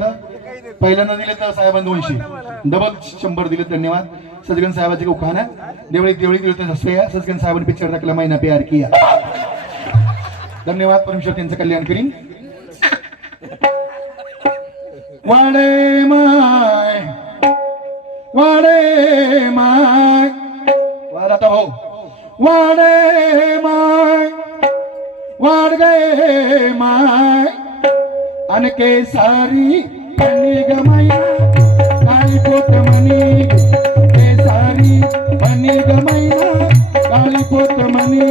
पहिल्यांदा दिले तर साहेबांनी 200 डबल 100 दिले. धन्यवाद. सजगन साहेबाचे उखाणा देवळी दिले तर सजगन साहेबांनी पिक्चर टाकला मैना प्यार किया. धन्यवाद. परमेश्वर त्यांचं कल्याण करीन. वाडे माय वाडा हो. वाडे माय वाड गए माय अन केसारी पनी गमैया काली पोत मनी. केसारी पनी गमैया काली पोत मनी.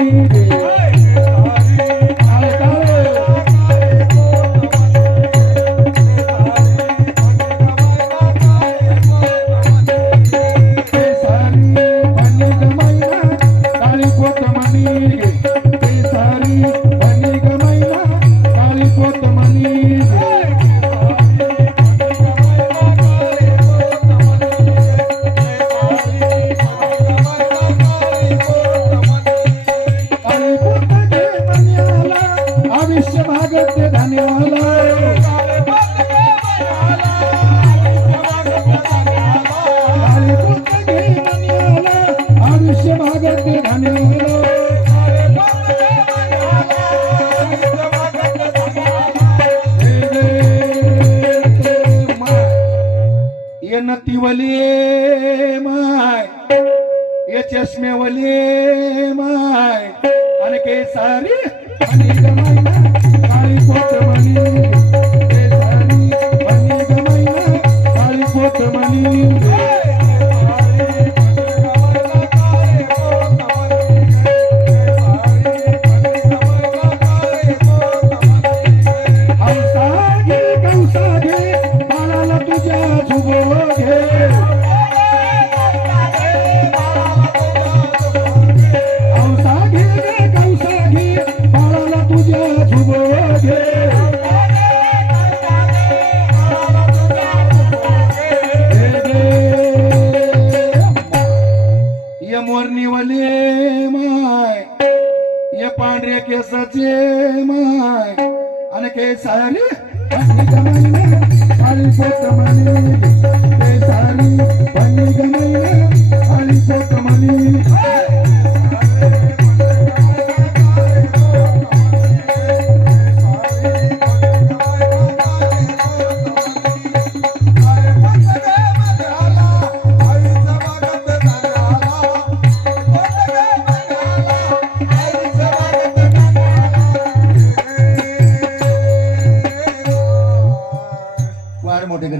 नतीवले माय ये चष्मे वले माय आणि केसारी आणि गमैना काळी पोत मनी. केसारी आणि गमैना काळी पोत मनी. मोरणीवाले माय ये पांढऱ्या केसाचे माय आणि केसारी आणि गमैना काळी पोत मनी. केसारी आणि गमैना काळी पोत मनी.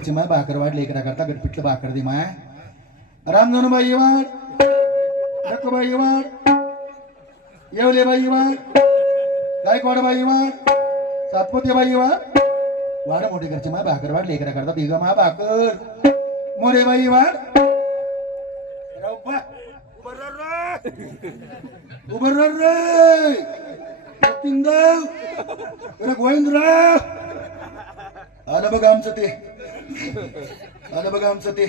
घरची माय भाकर वाढ लेकरा करता गटपिटलं भाकर दे माय रामधनुबाई वाढ रकबाई वाढ येवलेबाई वाढ गायकवाडबाई वाढ सातपुतेबाई वाढ वाढ मोठी घरची माय भाकर वाढ लेकरा करता दिगा मा भाकर मोरेबाई वाढ उबर रे गोविंदराव आलं बघा आमचं ते आलं बघा आमचं ते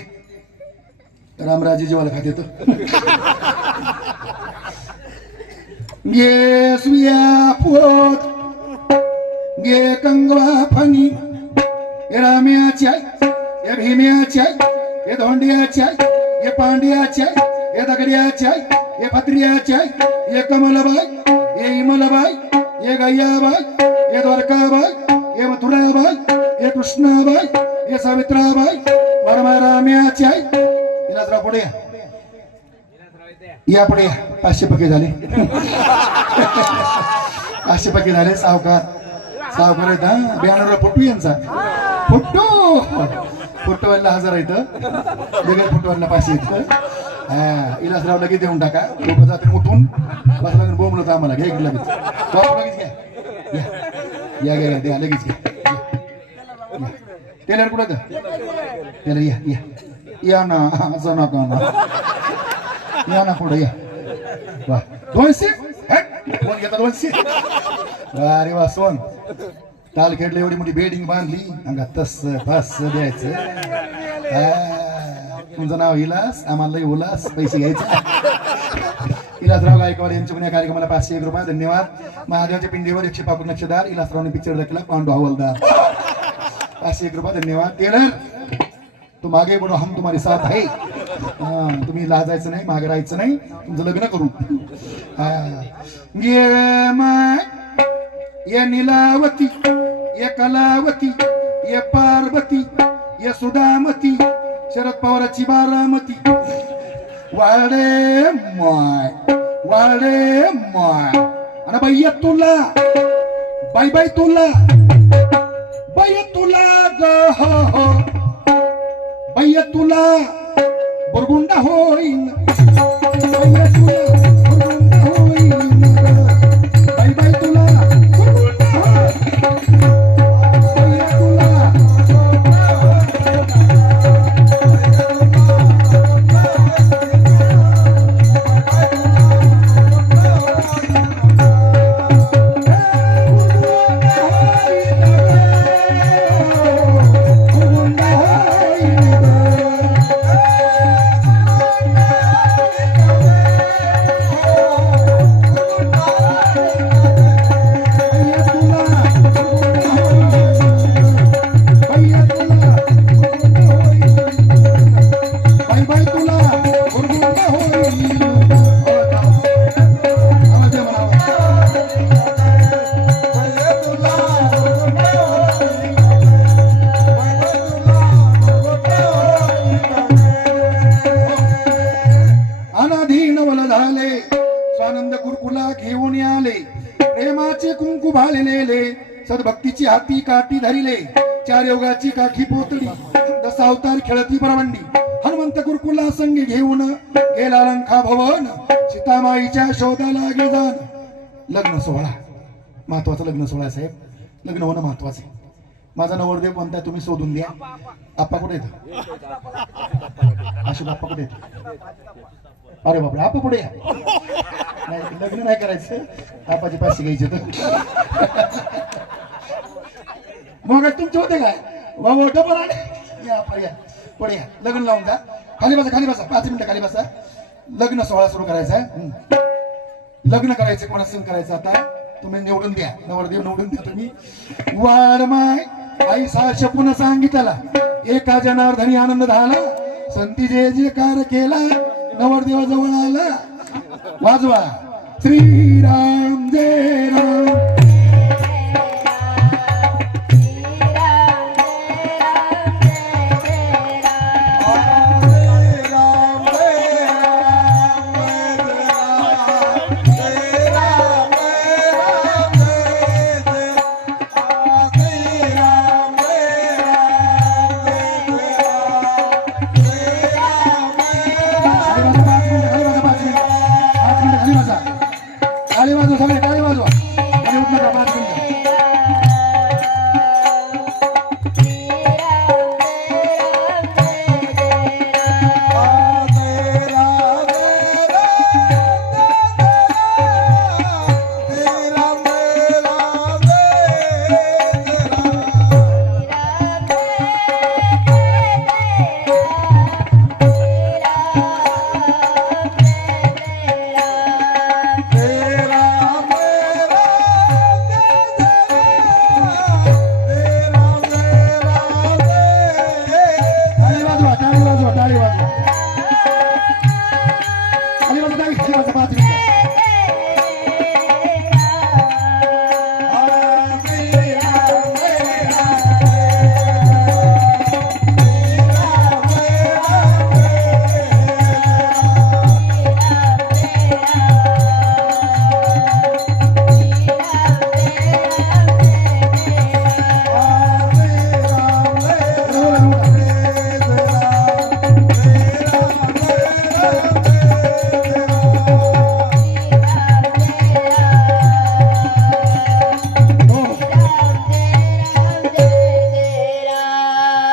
रामराजे जेवायला खाते तर गे सुया पोत गे कंगवा फणी ये राम्याच्या ये भीम्याच्या ये धोंडियाच्या ये पांड्याच्या ये दगड्याच्या ये भद्रियाच्या ये कमलबाई ये इमलबाई ये गैयाबाई ये द्वारकाबाई ये मथुराबाई ये कृष्णाबाई ये सावित्राबाई वरमाराम्याच्या इलाजराव पुढे या पुढे या 500 पक्के झाले 500 पक्के झाले सावकार सावकार आहेत हा बॅनरला फोटो यांचा फोटो फोटोवाला 1000 येतं वेगळ्या फोटोवाला 500 येतं हा इलाजराव लगेच देऊन टाका लोक जातील उठून बस लागून बोंबलत आम्हाला घ्या लगेच लगेच घ्या या घ्या द्या लगेच घ्या टेलर कुठं टेलर या या या ना असं नका ना या ना पुढे या वा 200 कोण घेता 200 अरे वा सोन ताल खेळले एवढी मोठी बेडिंग बांधली अंगा तस फस द्यायचं तुमचं नाव इलास आम्हाला उल्हास पैसे घ्यायचे इलासराव गायकवाड यांच्या कार्यक्रमाला 501 रुपये धन्यवाद महादेवाच्या पिंडीवर 105 नक्षदार इलासरावने पिक्चर दाखला पांडू हवालदार 501 रुपये धन्यवाद टेलर तू मागे बडो हम तुम्हारी साथ है तुम्ही लाजायचं नाही मागे राहायचं नाही तुमचं लग्न करू ये नीलावती ये कलावती ये पार्वती ये सुदामती शरद पवाराची बारामती वाडे माय आणि बाई तुला बाई बाई तुला बाई तुला ग बाई तुला बुरगुंडा होईन बाई तुला बुरगुंडा होईन बाई बाई तुला बुरगुंडा होईन बाई तुला सद्भक्तीची हाती काठी धरिले 4 योगाची काठी पोतली 10 अवतार खेळती परवंडी हनुमंत गुरुकुला संगी घेऊन गेला लंका भवन सीतामाईच्या शोधाला गे जाण लग्न सोहळा महत्वाचा लग्न सोहळा साहेब लग्न होणं महत्वाचं आहे माझा नवरदेव कोणता तुम्ही शोधून द्या आप्पा कुठे येतो आशू बाप्पा कुठे येतो अरे बापरे आप्पा पुढे या नाही लग्न नाही करायचं आपाचे पैसे घ्यायचे तर मग तुमचे होते काय बाबा डबल आले या पुढे या लग्न लावून जा खाली बसा 5 मिनिटं खाली बसा लग्न सोहळा सुरू करायचा लग्न करायचं कोणा संग करायचं आता तुम्ही निवडून द्या नवरदेव निवडून द्या तुम्ही वाढ माय आई सारशे पुन्हा सांगितला एका जनार्दनी आनंद झाला संती जे जे कार केला नवरदेव जवळ आला वाजवा श्रीराम जय राम टाळी वाजवा आणि उठ नका 5 मिनिटं.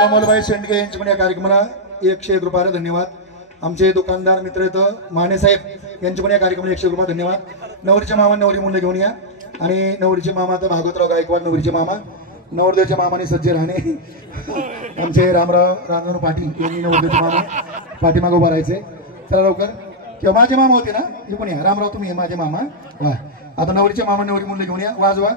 कमलबाई शेंडगे यांच्या पण या कार्यक्रमाला 101 रुपये धन्यवाद. आमचे दुकानदार मित्र इथं माने साहेब यांच्या पण या कार्यक्रमाला 101 रुपये धन्यवाद. नवरीच्या मामा नवरी मुलं घेऊन या आणि नवरीचे मामा तर भागवतराव गायकवाड नवरीचे मामा, नवरदेवच्या मामाने सज्जे राहणे आमचे रामराव रामराव पाटील यांनी नवरदेवचे मामा पाठीमागं उभा राहायचे. चला लवकर. किंवा माझे मामा होते ना हे पण या. रामराव तुम्ही माझे मामा. वा आता नवरीचे मामा नवरी मुलं घेऊन या. वाजवा.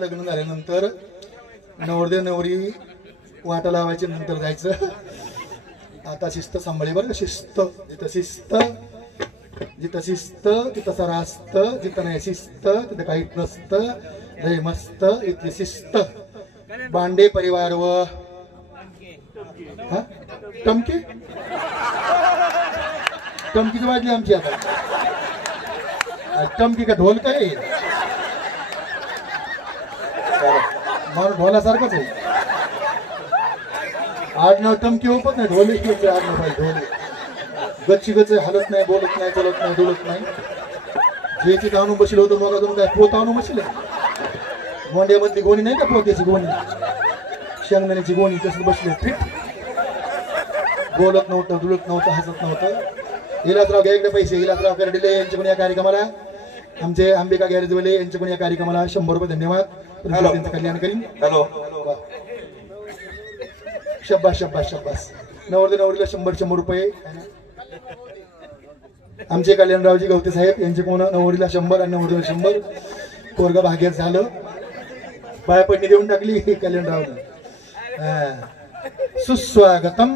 लग्न झाल्यानंतर नवरदेव नवरी वाटा लावायची नंतर जायचं. आता शिस्त सांभाळी बरं. शिस्त जिथं शिस्त जिथं शिस्त तिथं सारा असतं. जिथं नाही शिस्त तिथं काहीच नसतं. लय मस्त इथली शिस्त. बांडे परिवार व टमकी टमकीच वाजली आमची. आता टमकी का ढोल काय मला ढोलासारखंच आहे. आडनाव टमकी होपत नाही. ढोले आडनाव पाहिजे. ढोले गच्ची गच्च हलत नाही, बोलत नाही, चलत नाही, डोलत नाही. जे तिथं आणून बसलं होतं मग अजून काय पोत आणून बसले. मोंड्यामधली गोणी नाही का पोत्याची गोणी, शेंगदाण्याची गोणी तसं बसले फिट. बोलत नव्हतं, डुलत नव्हतं, हसत नव्हतं. इलासराव घ्यायकडे पैसे. इलासराव करडिले यांचे पण या कार्यक्रमाला, आमचे अंबिका गॅरेजवाले यांचे पण या कार्यक्रमाला 100 रुपये धन्यवाद. त्यांचं कल्याण करीन. हॅलो शब्बास शब्बास शब्बास. नवरदेव नवरीला 100 रुपये. आमचे कल्याणरावजी गवते साहेब यांचे कोण नवरीला 100 आणि नवरदेवाला 100. पोरगा भाग्यात झालं. पायापडणी देऊन टाकली कल्याणरावने. सुस्वागतम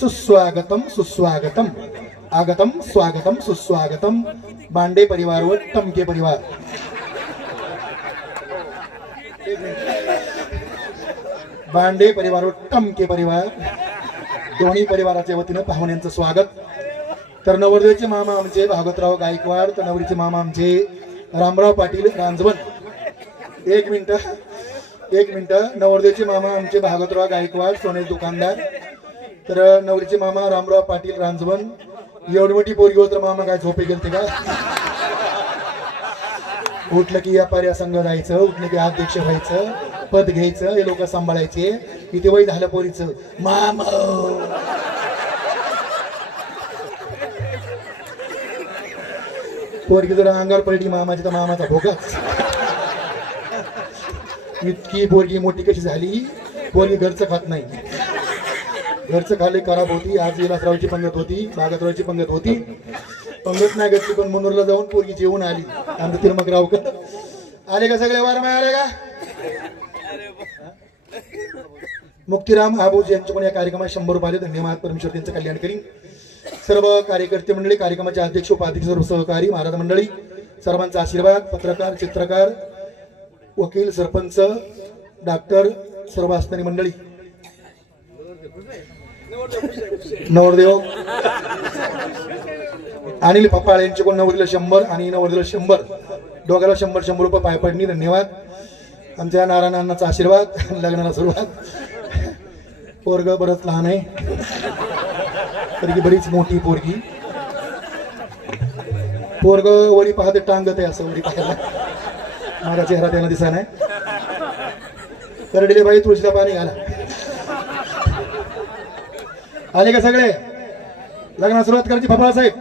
सुस्वागतम सुस्वागतम. आगतम स्वागतम सुस्वागतम. बांडे परिवार व टमके परिवार. बांडे परिवार व टमके परिवार दोन्ही परिवाराच्या वतीनं पाहुण्यांचं स्वागत. तर नवरदेवचे मामा आमचे भागवतराव गायकवाड, तर नवरीचे मामा आमचे रामराव पाटील रांजवन. एक मिनिट नवरदेवचे मामा आमचे भागवतराव गायकवाड सोने दुकानदार, तर नवरीचे मामा रामराव पाटील रांजवन. एवढी मोठी पोरगी होत मामा काय झोपे गेलते का? उठलं की व्यापारी संघ जायचं, उठलं की अध्यक्ष व्हायचं, पद घ्यायचं, हे लोक सांभाळायचे. किती वय झालं पोरीचं मामा. पोरगी जर अंगावर पडली मामाची तर मामाचा भोगाच. इतकी पोरगी मोठी कशी झाली, पोरगी घरचं खात नाही. घरचं खाली खराब होती. आज विलासरावची पंगत होती, भागतरावची पंगत होती. पंगत नाही घरची पण मनोरला जाऊन पोरगी जेवून आली. आमचं तिरमकराव आले का सगळे वारमे आले का? मुक्तीराम आबूज यांच्या पण या कार्यक्रमात 100 रुपये. धन्यवाद. परमेश्वर त्यांचं कल्याण करीन. सर्व कार्यकर्ते मंडळी, कार्यक्रमाचे अध्यक्ष उपाध्यक्ष, सर्व सहकारी, महाराज मंडळी, सर्वांचा आशीर्वाद. पत्रकार, चित्रकार, वकील, सरपंच, डॉक्टर, सर्व असणारी मंडळी, नवरदेव अनिल पप्पाळ यांचे कोण नवरीला 100 आणि नवरदेवला 100, दोघाला 100 रुपये पायपडणी. धन्यवाद. आमच्या नारायणांचा आशीर्वाद. लग्नाला सुरुवात. पोरग बरंच लहान आहे, तरी बरीच मोठी पोरगी. पोरग वरी पाहते टांगत आहे असं वरी पाहायला. माझा चेहरा त्याला दिसा नाही. करडेले बाई तुळशीला पाणी घाला. आले का सगळे? लग्नाला सुरुवात करायची. फपाळा साहेब,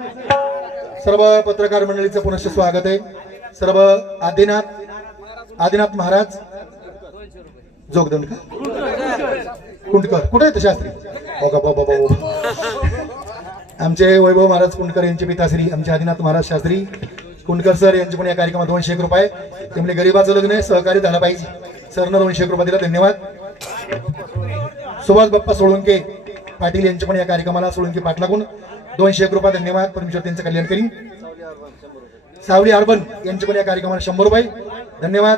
सर्व पत्रकार मंडळीचं पुनश्च स्वागत आहे. सर्व आदिनाथ महाराज जोगदंड कुंडकर कुठे आहेत शास्त्री? आमचे वैभव महाराज कुंडकर यांचे पिताश्री आमचे आदिनाथ महाराज शास्त्री कुंडकर सर यांचे पण या कार्यक्रमात 201 रुपये. ते म्हणजे गरीबाचं लग्न आहे, सहकार्य झालं पाहिजे. सरनं 201 रुपये दिला. धन्यवाद. सुभाष बाप्पा सोळंके पाटील यांचे पण या कार्यक्रमाला सोळंके पाटलाकडून 201 रुपये. धन्यवाद. परमेश्वर त्यांचं कल्याण करीन. सावली अर्बन यांचे पण या कार्यक्रमाला 100 रुपये. धन्यवाद.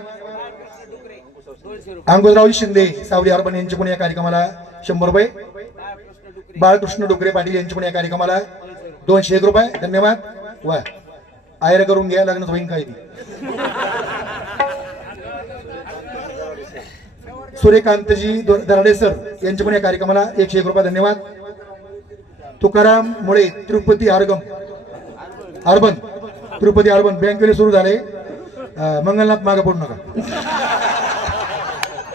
अंकुशराव शिंदे सावली अर्बन यांचे पण या कार्यक्रमाला 100 रुपये. बाळकृष्ण डोकरे पाटील यांचे पण या कार्यक्रमाला 201 रुपये. धन्यवाद. वा आयर करून घ्या, लग्न होईन काही. सूर्यकांतजी दराडे सर यांचे पण या कार्यक्रमाला 101 रुपये. धन्यवाद. तुकाराम मुळे तिरुपती अर्बन तिरुपती अर्बन बँकेने सुरू झाले. मंगलनाथ मागे पडू नका,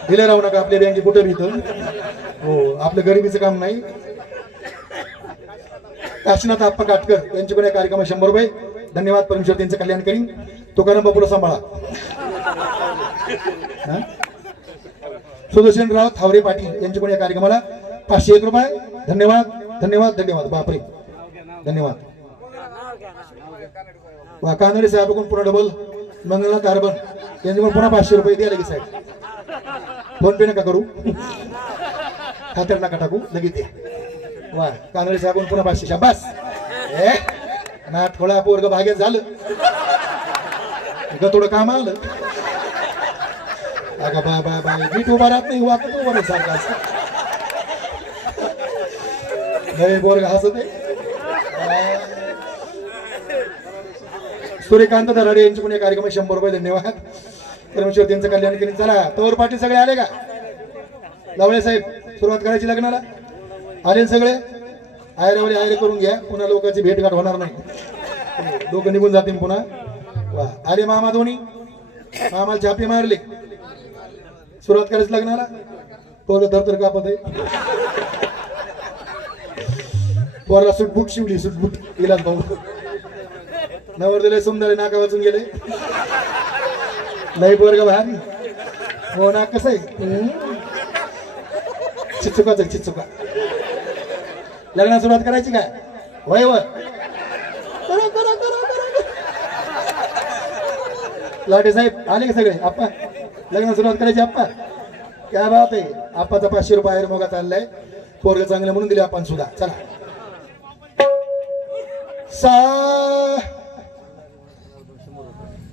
दिले राहू नका. आपल्या बँके कुठे इथं हो, आपल्या गरिबीचं काम नाही. काशीनाथ आप्पा काटकर यांचे पण या कार्यक्रमात 100 रुपये. धन्यवाद. परमेश्वर त्यांचं कल्याण करीन. तुकाराम बापूला सांभाळा. सुदर्शनराव थावरे पाटील यांचे पण या कार्यक्रमाला 501 रुपये. धन्यवाद. धन्यवाद. धन्यवाद. बापरे धन्यवाद. वा कानडे साहेब कोण पुन्हा डबल. मंगलनाथ अर्बन यांचे पण पुन्हा 500 रुपये द्या लगेच साहेब. फोन पे नका करू, खात्यात नका टाकू, लगेच द्या. वा कानडे साहेब पुन्हा 500. शाबास. ना थोडा पोरग भाग्यात झालं ग, थोडं काम आलं. अगं बा बा बा नीट उभा राहत नाही, वाटत उभा सारखा असं. नवे पोरग हसत आहे. सूर्यकांत दराडे यांचे पण या कार्यक्रमात 100 रुपये. धन्यवाद. परमेश्वर त्यांचं कल्याण करीन. चला तोर पाटील सगळे आले का? लावळे साहेब सुरुवात करायची लग्नाला. आले सगळे? आयरावरी आयरे करून घ्या, पुन्हा लोकांची भेटघाट होणार नाही. लोक निघून जातील पुन्हा. वा आले मामा दोन्ही. मामाला छापे मारले. सुरुवात करायची लग्नाला. पोरं थरथर कापत आहे. पोरला सुटबुट शिवली, सुटबुट इलाज भाऊ. नवरदेव सुंदर नाका वाचून गेले. लई पोरग बाहेर हो ना. कसं आहे चिचुकाच चिचुका. लग्नाला सुरुवात करायची काय? वय वर लाटे साहेब आले का सगळे? आप्पा लग्नाला सुरुवात करायची. आप्पा काय बात आहे. आप्पाचा 500 रुपये आयर मोगा चाललाय. पोरग चांगलं म्हणून दिले आपण सुद्धा. चला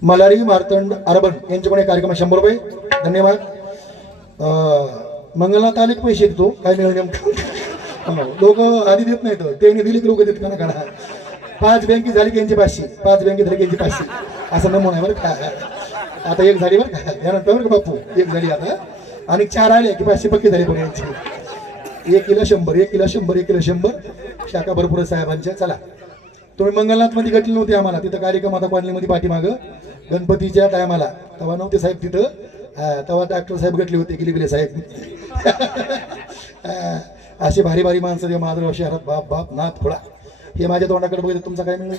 मलारी मार्तंड अर्बन यांचे पण कार्यक्रम 100 रुपये. धन्यवाद. मंगलनाथ आले की पैसे देतो काय मिळेल नेमकं लोक आधी देत नाहीत त्यांनी दिली की लोक देत का ना 5 बँकी झाली की यांची 500 5 बँकी झाली की यांची 500 असं नमुना आहे बरं का. आता एक झाली बरं का यानंतर बरं का बापू एक झाली आता आणि 4 आले की 500 पक्की झाली बघ यांची. 1 किलो 100 1 किलो 100 1 किलो 100 शाखा भरपूर आहे साहेबांच्या. चला तुम्ही मंगलनाथ मध्ये गटली नव्हती आम्हाला तिथं कार्यक्रम आता कॉलनीमध्ये पाठीमागं गणपतीच्या टायमाला तेव्हा नव्हते साहेब तिथं तेव्हा डॉक्टर साहेब गटले होते गिलीबिले साहेब. अशी भारी भारी माणसं ते माधव शहरात बाप बाप नाथ खोळा हे माझ्या तोंडाकडे बघितलं तुमचा काय मिळेल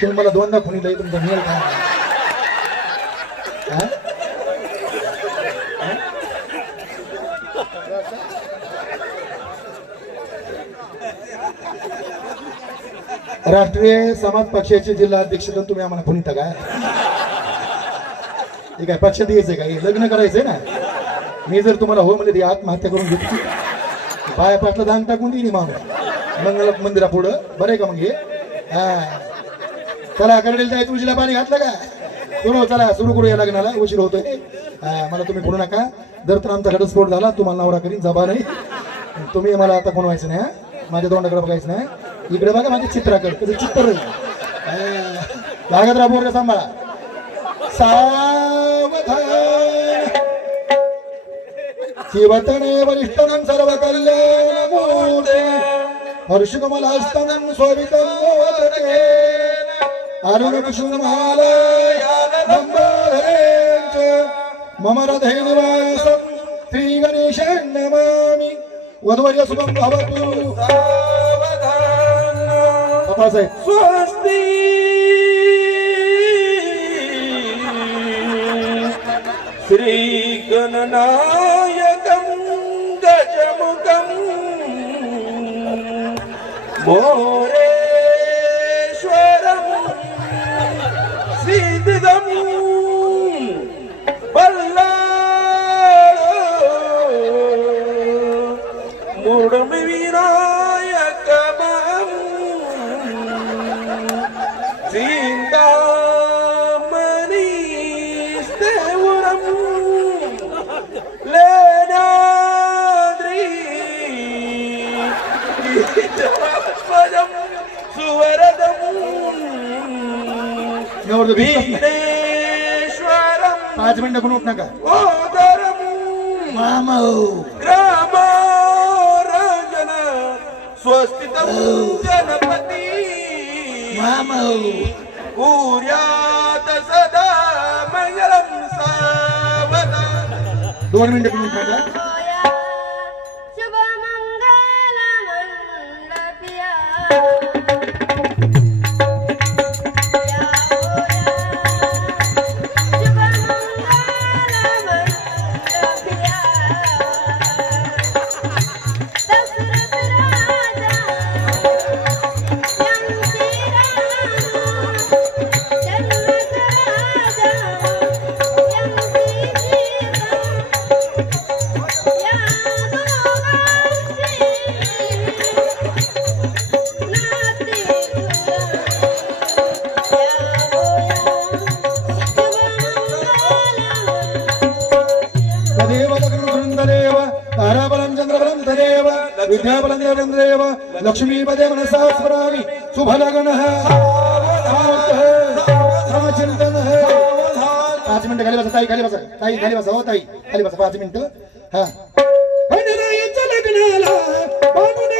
तुम्ही मला 2दा खुणी लई तुमचा मिळेल काय राष्ट्रीय समाज पक्षाचे जिल्हा अध्यक्ष तर तुम्ही आम्हाला खुणीता काय ठीक आहे पक्षात यायचंय का लग्न करायचंय ना मी जर तुम्हाला हो म्हणजे आत्महत्या करून घेतली पाया पाटला दान टाकून दिली माणूस मंगलनाथ मंदिरा पुढं बरं आहे का मग हे चला करडेल त्या तुळशीला पाणी घातलं का सुरू चला सुरू करू या लग्नाला उशीर होतोय मला तुम्ही करू नका जर तर आमचा घटस्फोट झाला तुम्हाला नवरा करीन जबा नाही तुम्ही मला आता कोण व्हायचं नाही माझ्या तोंडाकडे बघायचं नाही इकडे बघा माझ्या चित्राकडे कसं चित्र लागत राहा सांभाळा सावधान शिवतने वरिष्ठनं सर्व कल्याण मूर्ते हर्षकमलास्तनं शोभितं मोदके अरुणकुसुमालयानम्बरेच मम हृदये निवासं श्री गणेशं नमामि वधूवर्य शुभं भवतु सावधान बाबासाहेब स्वस्ति श्री गणनायकं गजमुखं मोरेश्वरं सिद्धं बल्लाळो मूढविनायकमं चिन्तामणिस्तेवरं लेनाद्रि गीतवस्पदं सुवरदं विघ्नेश्वरं 5 मिनिटं कोण उठ नका ओदरं मामा ग्रामोरजन स्वस्तितं गणपती मामा कुर्यात् सदा मंगलं सावधान 2 मिनिटं कोण उठ नका विद्याबलं देव लक्ष्मीपदे मनसा स्मरामि शुभलग्नः चिंतन 5 मिनिटं खाली बसा ताई खाली बसा ताई खाली बसा हो ताई खाली बसा 5 मिनिटं हा पंढरायाच्या लग्नाला बांधून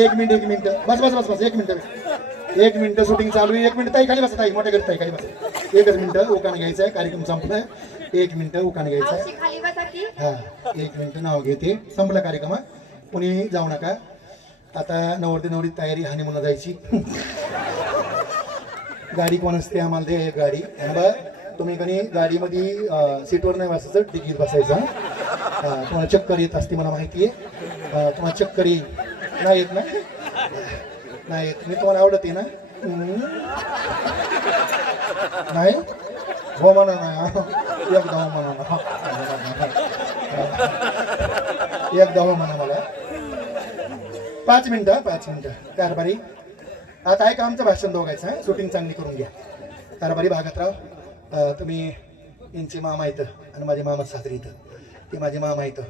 एक मिनिट बस 1 मिनिट शूटिंग चालू आहे 1 मिनिट ताई खाली बसा ताई मोठ्या घरी ताई खाली बसा 1 मिनिट ओकान घ्यायचं आहे कार्यक्रम संपलाय एक मिनिट उकान घ्यायचं मावशी खाली बसा की. हा 1 मिनिट नाव घेते. संपला कार्यक्रम हा. कोणी जाऊ नका. आता नवरती नवरी तयारी हनीमूनला जायची. गाडी कोण असते आम्हाला दे एक गाडी. आणि बघ तुम्ही कधी गाडीमध्ये सीटवर नाही बसायचं, डिकीत बसायचं. तुम्हाला चक्कर येत असते मला माहिती आहे. तुम्हाला चक्कर येईल नाही येत ना? नाही येत. मी तुम्हाला आवडते ना? नाही हो म्हणा नाही. एकदा हो म्हणा ना. एकदा हो म्हणा मला. 5 मिनिटं 5 मिनिटं. कारभारी आता आहे का आमचं भाषण दोघायचं. शूटिंग चांगली करून घ्या. कारभारी भागतराव तुम्ही यांचे मामा इथं आणि माझे मामा सासरी इथं. ते माझे मामा इथं